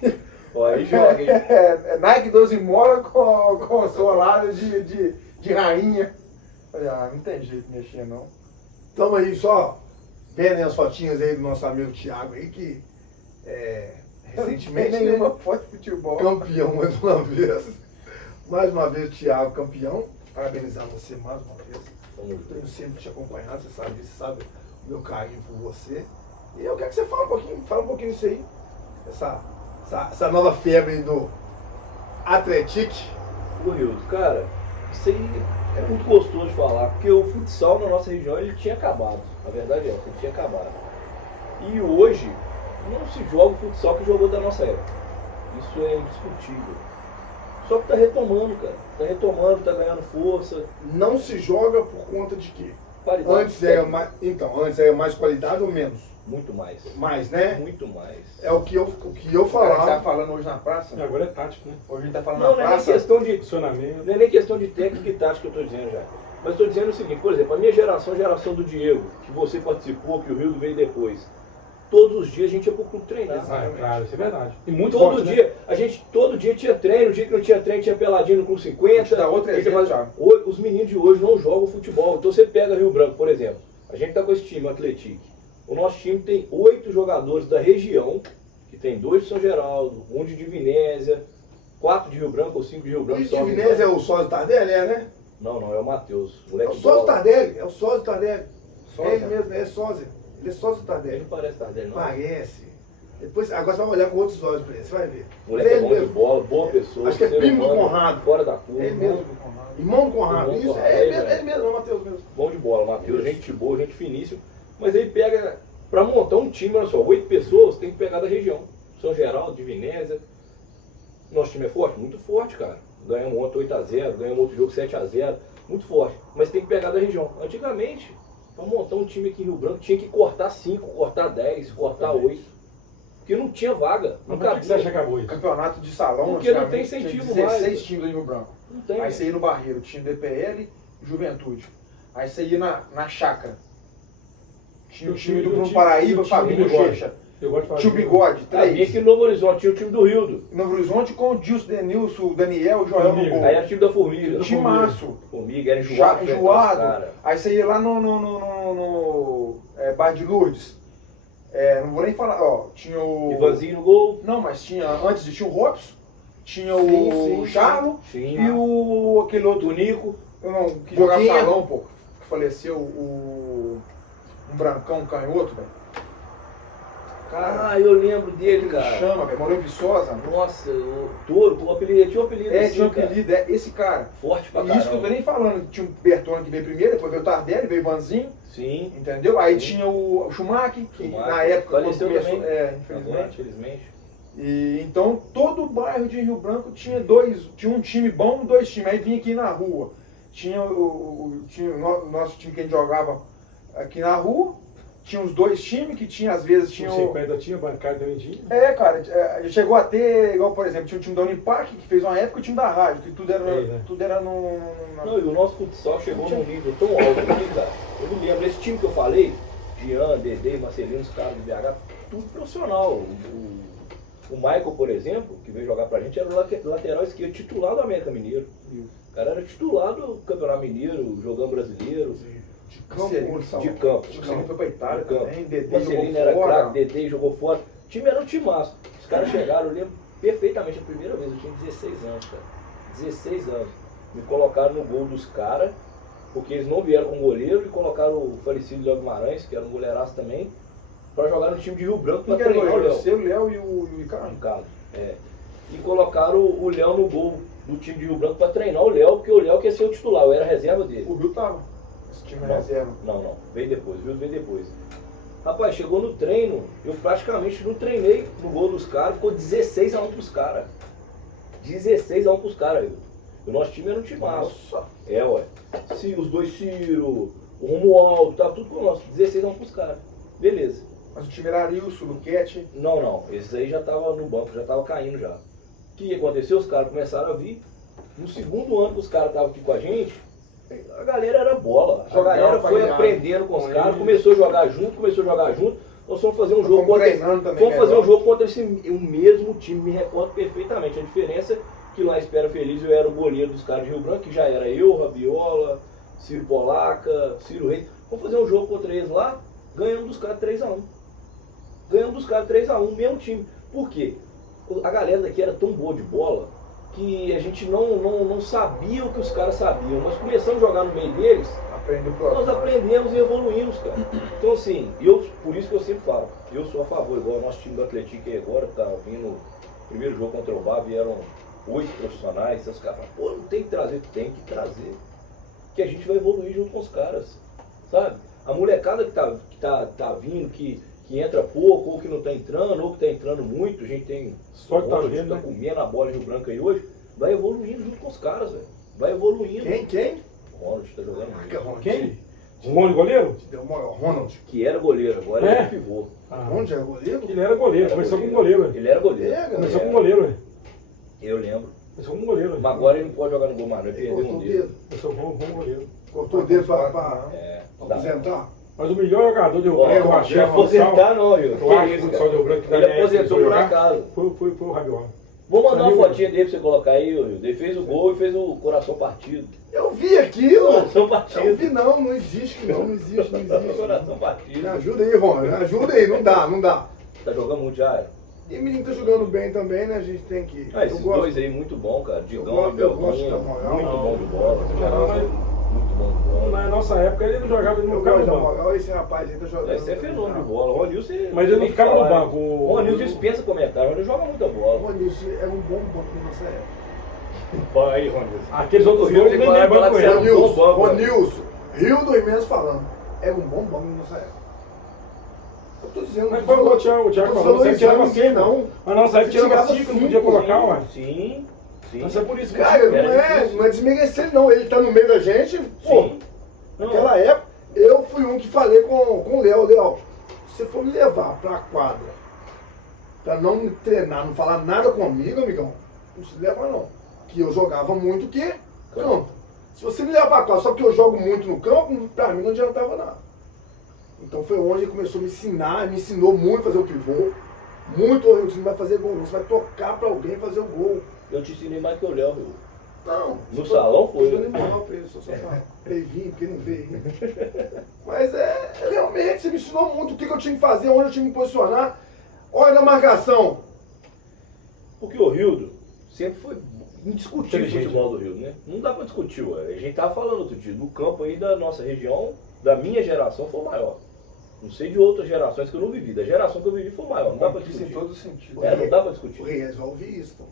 Ó, aí joga, hein? Nike 12 mola com solado de rainha. Falei, ah, não tem jeito de mexer não. Estamos aí só vendo as fotinhas aí do nosso amigo Thiago aí, que recentemente não tem nenhuma foto de futebol. campeão mais uma vez. Mais uma vez, Thiago, campeão. Parabenizar você mais uma vez. Eu tenho sempre te acompanhado, você sabe o meu carinho por você. E eu quero que você fale um pouquinho disso aí. Essa nova febre aí do Atlético. O Rio, cara, isso aí é muito gostoso de falar, porque o futsal na nossa região ele tinha acabado. A verdade é essa, ele tinha acabado. E hoje não se joga o futsal que jogou da nossa época. Isso é indiscutível. Só que tá retomando, cara. Tá retomando, tá ganhando força. Não se joga por conta de quê? Qualidade Antes era técnica. mais. Então, antes era mais qualidade ou menos? Muito mais. Mais, né? Muito mais. É o que eu Cara, que tá falava. falando hoje na praça? E agora é tático, né? Hoje a gente tá falando Não, na não é nem praça. questão de Funcionamento. Não é nem questão de técnica e tática que eu estou dizendo já. Mas estou dizendo o seguinte, por exemplo, a minha geração, a geração do Diego, que você participou, que o Rio veio depois. Todos os dias a gente ia pro clube treinar. Ah, claro, isso é verdade. E muito Todo forte, dia, né? a gente todo dia tinha treino, o dia que não tinha treino tinha peladinho no clube 50. Vou te dar outro A gente exemplo, faz- Thiago. Hoje, os meninos de hoje não jogam futebol. Então você pega Rio Branco, por exemplo. A gente tá com esse time, o Atlético. O nosso time tem 8 jogadores da região, que tem 2 de São Geraldo, 1 de Divinésia, 4 de Rio Branco ou 5 de Rio Branco. O só. Divinese é o sócio Tardelli, né? Não, é o Matheus. É Moleque o sócio bola. Tardelli, é o sócio Tardelli. Sósia? É ele mesmo, é sócio. Ele é sócio Ele Tardelli. não parece Tardelli, não. Parece. Depois, agora você vai olhar com outros olhos pra ele, você vai ver. Moleque é Ele bom de mesmo. bola, boa pessoa. Acho que é ser primo do humano, Conrado. Fora da curva. É ele mesmo. Irmão do Conrado. Irmão do Isso, Conrado, é ele é. mesmo, é o Matheus mesmo. Bom de bola, Matheus, gente boa, gente finíssima. Mas aí pega, pra montar um time, olha só, 8 pessoas, tem que pegar da região. São Geraldo, Divinésia. Nosso time é forte? Muito forte, cara. Ganhamos ontem 8x0, ganhamos outro jogo 7x0. Muito forte. Mas tem que pegar da região. Antigamente, pra montar um time aqui em Rio Branco, tinha que cortar 5, cortar 10, cortar 8. Porque não tinha vaga. Não Mas por que que você cabia. acha que acabou isso? Campeonato de salão, Porque não antigamente, tem incentivo tinha mais. 16 times em Rio Branco. Não tem. Aí você ia no Barreiro, tinha DPL e Juventude. Aí você ia na Chácara. Tinha o time do Bruno Paraíba, Fabinho Bochecha. Eu gosto de falar Tinha o de- Bigode, Aí vinha 3. aqui no Novo Horizonte, tinha o time do Rildo. Novo Horizonte com o Dilson, Denilson, o Daniel, o Joel no Formiga. gol. Aí era o time da Formiga. Timaço. Formiga, era enjoado. Enjoado. Cara. Aí você ia lá no Bar de Lourdes. Não vou nem falar, ó. Tinha o. Ivanzinho no gol. Não, mas tinha. Antes tinha o Robson, tinha Sim, o sim, Charlo sim. e aquele outro Nico. Não, que jogava Boquinha. salão, pô. Que faleceu um brancão, um canhoto, velho. Cara, Ah, eu lembro dele, ele cara. chama, velho. Morou em Viçosa. Nossa, o Touro, o apelido, ele tinha um apelido assim, Tinha um cara. apelido, esse cara. Forte pra E isso que eu tô caramba. nem falando. Tinha o Bertone que veio primeiro, depois veio o Tardelli, veio o Vanzinho. Sim. Entendeu? Aí Sim. tinha o Schumacher, que Schumacher. na época quando Faleceu começou. também. Infelizmente. Infelizmente. E, então todo o bairro de Rio Branco tinha um time bom e 2 times. Aí vinha aqui na rua. Tinha o nosso time que a gente jogava aqui na rua. Tinha os 2 times que tinha, às vezes, tinha Tinha 50 tinha, bancário também tinha. cara, chegou a ter, igual por exemplo, tinha o time da Unipac, que fez uma época, e o time da rádio, que tudo era, né? tudo era Não, e o nosso futsal chegou num nível tão alto aqui, cara. Eu me lembro, esse time que eu falei, Jean, Dedê, Marcelino, os caras do BH, tudo profissional. O Michael, por exemplo, que veio jogar pra gente, era o lateral esquerdo titular do América Mineiro. O cara era titular do Campeonato Mineiro, jogando brasileiro. De campo, De campo. O Marcelino foi pra Itália também, Dedê Marcelino jogou era fora. craque, Dedê jogou fora. O time era um timaço. Os caras chegaram, eu lembro perfeitamente a primeira vez, eu tinha 16 anos, cara. 16 anos. Me colocaram no gol dos caras, porque eles não vieram com goleiro e colocaram o falecido Léo Guimarães, que era um goleiraço também, pra jogar no time de Rio Branco pra Quem era treinar o goleiro? Léo. Seu, Léo e o Ricardo. Ricardo, é. E colocaram o Léo no gol do time de Rio Branco pra treinar o Léo, porque o Léo quer ser o titular, eu era reserva dele. O Rio tava. Esse time Não. reserva. Não, veio depois, viu? Veio depois. Rapaz, chegou no treino, eu praticamente não treinei no gol dos caras, ficou 16-1 pros caras. 16-1 pros caras, viu? O nosso time era um time massa. Nossa. É, ué. Os 2 Ciro, o Romualdo, tava tudo com o nosso. 16-1 pros caras. Beleza. Mas o time era Arilson, Luquete. Não. Esses aí já tava no banco, já tava caindo já. O que aconteceu? Os caras começaram a vir. No segundo ano que os caras estavam aqui com a gente, a galera era bola. A galera foi aprendendo com os caras, começou a jogar junto. Nós fomos fazer um jogo contra o mesmo time, me recordo perfeitamente. A diferença é que lá em Espera Feliz eu era o goleiro dos caras de Rio Branco, que já era eu, Rabiola, Ciro Polaca, Ciro Reis. Vamos fazer um jogo contra eles lá, ganhamos dos caras 3-1. Ganhamos dos caras 3-1, mesmo time. Por quê? A galera daqui era tão boa de bola que a gente não sabia o que os caras sabiam. Nós começamos a jogar no meio deles, nós aprendemos e evoluímos, cara. Então assim, por isso que eu sempre falo, eu sou a favor, igual o nosso time do Atlético aí agora, tá vindo o primeiro jogo contra o Bar, vieram 8 profissionais, então os caras falam, pô, não tem que trazer, tem que trazer. Que a gente vai evoluir junto com os caras, sabe? A molecada que tá vindo, que entra pouco, ou que não tá entrando, ou que tá entrando muito, a gente tem Só que tá tá vendo, né? comendo a bola de Rio Branco aí hoje, vai evoluindo junto com os caras, velho. Vai evoluindo. Quem? O Ronald tá jogando muito. Quem? O Rony goleiro? Deu uma Ronald. Que era goleiro, agora ele é pivô. Ronald era goleiro? Ele era goleiro, começou com goleiro. Velho. Ele era goleiro. Era, Começou Ele com goleiro, velho. Eu lembro. Começou com goleiro. Mas agora ele não pode jogar no gol mais, não. Ele perdeu Cortou um o dedo. dedo. Começou com goleiro. Cortou o dedo pra É, dá. aposentar. Mas o melhor jogador de Rio Ó, Branco, eu não achei vai a futsal. aposentar não, viu? Eu Que acho que isso, o futsal cara. do Rio Branco que Ele aposentou por acaso. Foi o Rabiola. Vou mandar Saiu, uma fotinha dele pra você colocar aí, Rio. Ele fez o gol e fez o coração partido. Eu vi aquilo. Coração Eu partido. vi não existe não existe. Coração Me partido. ajuda aí, Ron, me ajuda aí, não dá. Tá jogando muito já, é? E o menino tá jogando bem também, né? A gente tem que. Ah, esses dois aí, muito bom, cara. Digão e eu gosto Beldinho, da moral. muito bom de bola. Muito bom de bola. Na nossa época ele não jogava, ele não Eu ficava gosto no da banco. moral, esse rapaz aí tá jogando. Esse é fenômeno de bola. O Ronilson, Mas ele não nem ficava no falar, banco. O Ronilson dispensa comentário. O Ronilson joga muita O bola. Ronilson era um bom banco na nossa época. Aí, Ronilson. Aqueles outros O Rio dois tem nem que falar banco que ele. você era um bom banco. Ronilson, Rio 2 meses falando. Era um bom banco na nossa época. Eu tô dizendo. Mas foi o Thiago falou, você tirava cinco. não. Mas nossa época tirava Tirava 5, não podia cinco, colocar, ué. Sim. Mas é por isso que Cara, Era não é desmerecer ele não. Ele tá no meio da gente. Pô, Sim. Não, naquela época, eu fui um que falei com o Léo. Léo, se você for me levar pra quadra, pra não me treinar, não falar nada comigo, amigão, não se leva não. Que eu jogava muito o quê? Campo. Se você me levar pra quadra só porque eu jogo muito no campo, pra mim não adiantava nada. Então foi onde ele começou a me ensinar, me ensinou muito a fazer o pivô. Muito, você não vai fazer gol, você vai tocar pra alguém fazer o gol. Eu te ensinei mais que o Léo, viu? Não. No salão foi. Eu nem moral pra ele, só pra ele vir, porque não veio. Mas realmente, você me ensinou muito o que eu tinha que fazer, onde eu tinha que me posicionar. Olha na marcação. Porque o Rildo sempre foi indiscutível o Inteligente. futebol do Rio, né? Não dá pra discutir, ué. A gente tava falando outro dia, no campo aí da nossa região, da minha geração, foi o maior. Não sei de outras gerações que eu não vivi. Da geração que eu vivi foi o maior. Não dá pra Isso em discutir. todos os sentidos. Não dá pra O discutir. Rei resolve isso, pô.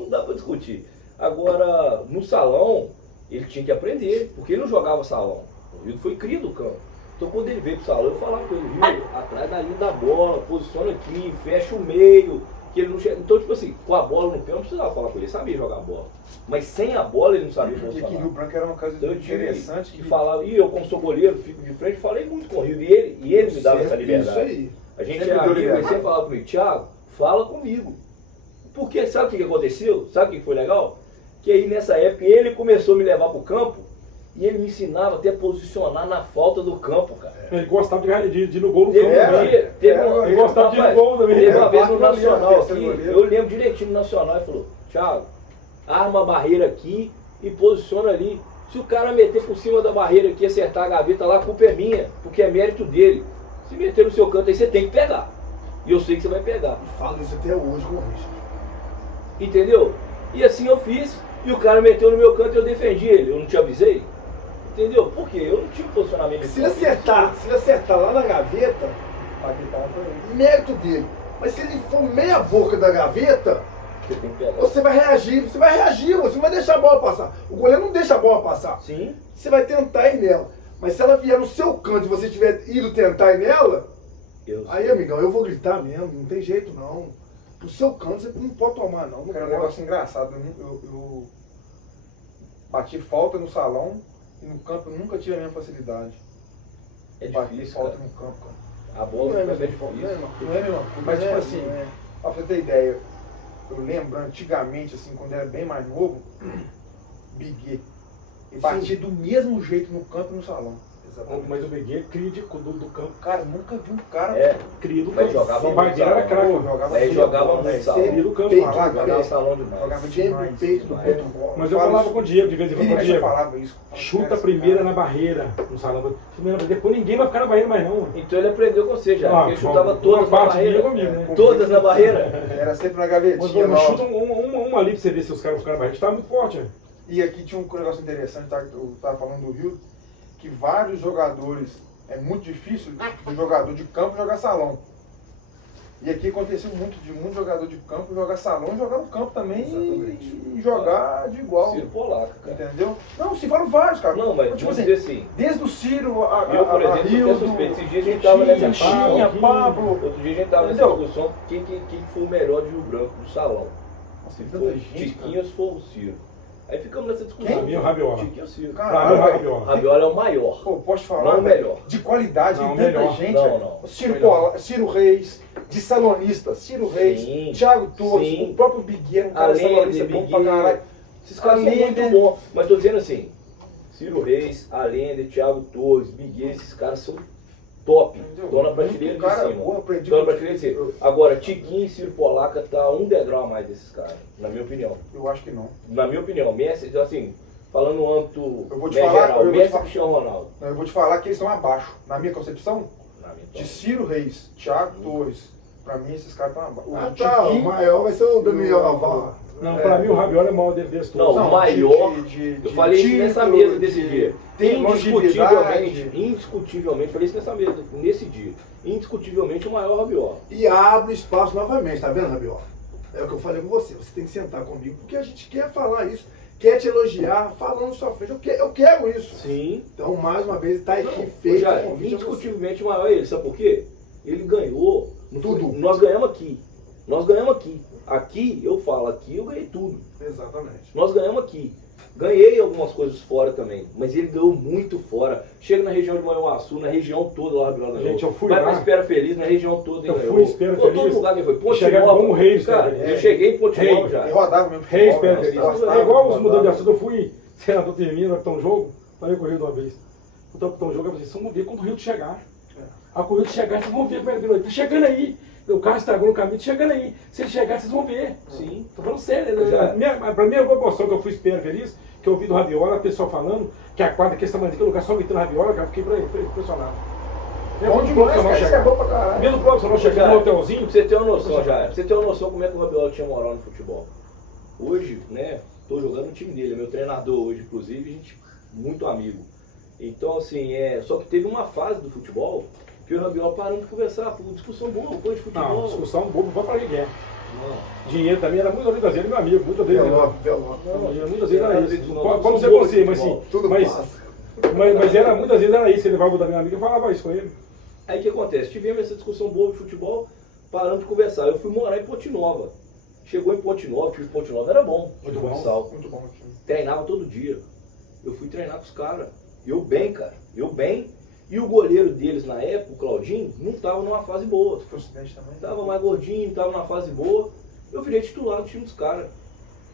Não dá pra discutir. Agora, no salão, ele tinha que aprender, porque ele não jogava salão. O Rildo foi cria do campo. Então quando ele veio pro salão, eu falava com ele, Rildo, atrás da linha da bola, posiciona aqui, fecha o meio, que ele não chega. Então, tipo assim, com a bola no pé, eu não precisava falar com ele, ele sabia jogar bola. Mas sem a bola ele não sabia E aqui em posicionar. Rio Branco era uma coisa Então eu tive interessante que falar, e eu como sou goleiro, fico de frente, falei muito com o Rio. E ele me dava essa liberdade. Isso aí. A gente Sempre é deu amigo, ele liberdade. sempre falava comigo, Thiago, fala comigo. Porque sabe o que aconteceu? Sabe o que foi legal? Que aí nessa época ele começou a me levar pro campo e ele me ensinava até a posicionar na falta do campo, cara. Ele gostava de ir no gol do Teve campo um também. dia, teve um, Ele gostava de ir no rapaz, gol também. teve uma É, vez no bate ali, Nacional ó, aqui, goleiro. eu lembro direitinho no Nacional, ele falou, Thiago, arma a barreira aqui e posiciona ali. Se o cara meter por cima da barreira aqui, acertar a gaveta lá, a culpa é minha, porque é mérito dele. Se meter no seu canto aí, você tem que pegar. E eu sei que você vai pegar. E falo isso até hoje com o Richard. Entendeu? E assim eu fiz, e o cara meteu no meu canto e eu defendi ele. Eu não te avisei? Entendeu? Por quê? Eu não tinha posicionamento. Se ele acertar lá na gaveta, mérito dele. Mas se ele for meia boca da gaveta, Você tem que pegar. você vai reagir, você não vai deixar a bola passar. O goleiro não deixa a bola passar. Sim. Você vai tentar ir nela. Mas se ela vier no seu canto e você tiver ido tentar ir nela, aí, amigão, eu vou gritar mesmo, não tem jeito não. No seu canto você não pode tomar não. Era um negócio engraçado. Eu bati falta no salão e no campo eu nunca tive a mesma facilidade. É Bati difícil, falta cara. no campo, cara. A bola Não é é mesmo, difícil. não é mesmo. Não é mesmo? Mas tipo assim, pra você ter ideia, eu lembro antigamente, assim, quando eu era bem mais novo, Biguê. E bati do mesmo jeito no campo e no salão. Mas o Beguinha cria do campo. Cara, nunca vi um cara. É, Cria do mas campo. jogava O muito Bargueira era salão. craque. Jogava Aí assim, jogava ó, no salão. Cria do campo. Peito, Falar, Jogava cara, salão demais. jogava Sempre demais. peito no demais. ponto fora. Mas eu Falo falava isso- com o Diego de vez em quando. Vira e Diego, falava isso. chuta a primeira na barreira no salão. Depois ninguém vai ficar na barreira mais não. Então ele aprendeu com você já. Ah, Ele chutava uma todas na parte minha barreira. comigo, né? Todas na barreira. Era sempre na Mas gavetinha. vamos, nova. chuta uma ali pra você ver se os caras vão ficar na barreira. Tá muito forte, né? E aqui tinha um negócio interessante, tá? Eu estava falando do Rio, que vários jogadores, é muito difícil do jogador de campo jogar salão. E aqui aconteceu muito jogador de campo jogar salão e jogar no campo também e jogar de igual. Ciro Polaca, cara. Entendeu? Não, se falam vários, cara. Não, mas tipo vamos assim, dizer assim. desde o Ciro, Eu, por exemplo, Rio, sou suspeito. Esses dias a gente tava nessa Tinha, discussão. Pablo. Outro dia a gente tava nessa Entendeu? discussão quem foi o melhor de Rio Branco do salão. Se Nossa, foi tanta gente, Tiquinho ou se foi o Ciro. Aí ficamos nessa discussão. Pra mim é o Rabiola. Tiquinho ou Ciro. Cara, Pra mim é o velho. Rabiola. Rabiola é o maior. Pô, posso te Não falar, o velho, melhor. de qualidade, Não, de tanta melhor. gente, Não, velho. não. Ciro, Melhor. Ciro Reis, de salonista, Ciro Reis, Sim. Thiago Torres, Sim. o próprio Bigueira, um cara Além salonista de bom pra Bigueira. caralho. Esses caras são Além muito de- bons. Mas tô dizendo assim, Ciro Reis, Allende, Thiago Torres, Miguel, esses caras são top. Entendeu? Estão na prateleira Muito cara de cima. bom, aprendi Estão na com- prateleira de cima. Agora, Tiquinho e Ciro Polaca tá um degrau a mais desses caras, na minha opinião. Eu acho que não. Na minha opinião, Messi, assim, falando no âmbito Eu vou te né, falar, geral, eu vou te Messi e falar. Cristiano Ronaldo. Eu vou te falar que eles estão abaixo. Na minha concepção, Na minha de opinião. Ciro Reis, Thiago Torres, pra mim esses caras estão abaixo. Ah, tá, o maior vai ser o Daniel Alvar. Não, pra mim o Rabiola é o maior deles todos. Não, o maior, eu falei isso nessa mesa desse dia. Tem Indiscutivelmente, indiscutivelmente, falei isso nessa mesa, nesse dia. Indiscutivelmente o maior Rabiola. E abre espaço novamente, tá vendo, Rabiola? É o que eu falei com você, você tem que sentar comigo, porque a gente quer falar isso, quer te elogiar, falando sua frente, eu quero isso. Sim. Então, mais uma vez, tá aqui Não, feito já, o convite a você. indiscutivelmente o maior é ele, sabe por quê? Ele ganhou no Tudo. Nós ganhamos aqui. Nós ganhamos aqui. Aqui, eu falo, aqui eu ganhei tudo. Exatamente. Nós ganhamos aqui. Ganhei algumas coisas fora também, mas ele ganhou muito fora. Chega na região de Manhuaçu, na região toda lá do Vila Gente, eu fui Vai lá. pra Espera Feliz, na região toda. ele Eu ganhou. fui Espera Pô, todo Feliz. lugar que ele foi. Ponte Chegaram Nova. como reis, Cara, Espera eu Feliz. cheguei em Ponte Rei. Nova já. Eu rodava mesmo. Reis, futebol, Pedro né? Feliz. Gostava, É igual os rodava. mudantes de assunto. Eu fui, senador termina, vai um jogo, falei com o Rio de uma vez. Então, um jogo, eu falei, vamos ver quando o Rio chegar. A quando o Rio chegar, vocês vão ver como é que virou. Tá chegando aí. O carro estragou no caminho, tá chegando aí. Se ele chegar, vocês vão ver. Sim. Tô falando sério. Já. Pra mim, a emoção que eu fui Espera Feliz, que eu ouvi do Rabiola, a pessoa falando que a quadra, que essa maneira que o lugar só gritando Rabiola, cara, eu fiquei impressionado. Bom demais, cara, isso é bom pra caralho. Mesmo o profissional chegando Já, no hotelzinho, Pra você ter uma noção, já. Pra você ter uma noção como é que o Rabiola tinha moral no futebol. Hoje, né, tô jogando no time dele, é meu treinador hoje, inclusive, a gente muito amigo. Então, assim, só que teve uma fase do futebol que eu e o Rabiola paramos de conversar, por discussão boa, coisa de futebol. não, discussão boba, não pode falar que é. Não. Dinheiro também era muitas vezes meu amigo, muitas vezes. Velório. Muitas vezes era isso. Não, Como você boa de conseguir, mas futebol. assim. Tudo Mas, passa. mas era, muitas vezes era isso, ele levava o da minha amiga e falava isso com ele. Aí o que acontece? Tivemos essa discussão boa de futebol, paramos de conversar. Eu fui morar em Ponte Nova. Chegou em Ponte Nova, o time de Ponte Nova era bom. Muito de bom. futsal. Muito bom o time. Treinava todo dia. Eu fui treinar com os caras. Eu bem, cara. Eu bem. E o goleiro deles na época, o Claudinho, não estava numa fase boa. Foi acidente também? Tava mais gordinho, tava na fase boa. Eu virei titular do time dos caras.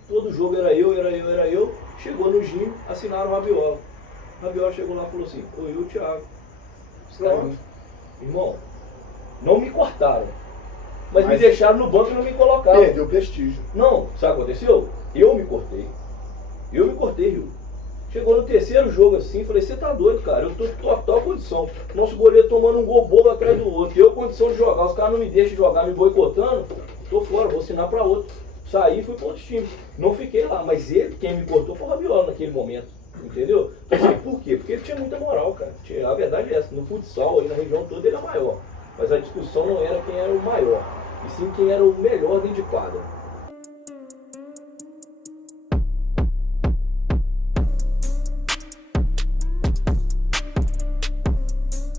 Todo jogo era eu. Chegou no gym, assinaram o Rabiola. O Rabiola chegou lá e falou assim, eu e o Thiago. Pronto. Irmão, não me cortaram. Mas me Mas- deixaram no banco e não me colocaram. Perdeu prestígio. Não, sabe o que aconteceu? Eu me cortei, Rio. Chegou no terceiro jogo assim, falei, você tá doido, cara, eu tô em total condição. Nosso goleiro tomando um gol bobo atrás do outro. Eu condição de jogar, os caras não me deixam jogar, me boicotando, tô fora, vou assinar pra outro. Saí e fui pra outro time. Não fiquei lá, mas ele, quem me cortou foi o Rabiola naquele momento. Entendeu? Assim, por quê? Porque ele tinha muita moral, cara. A verdade é essa, no futsal aí na região toda ele é maior. Mas a discussão não era quem era o maior, e sim quem era o melhor dentro de quadra.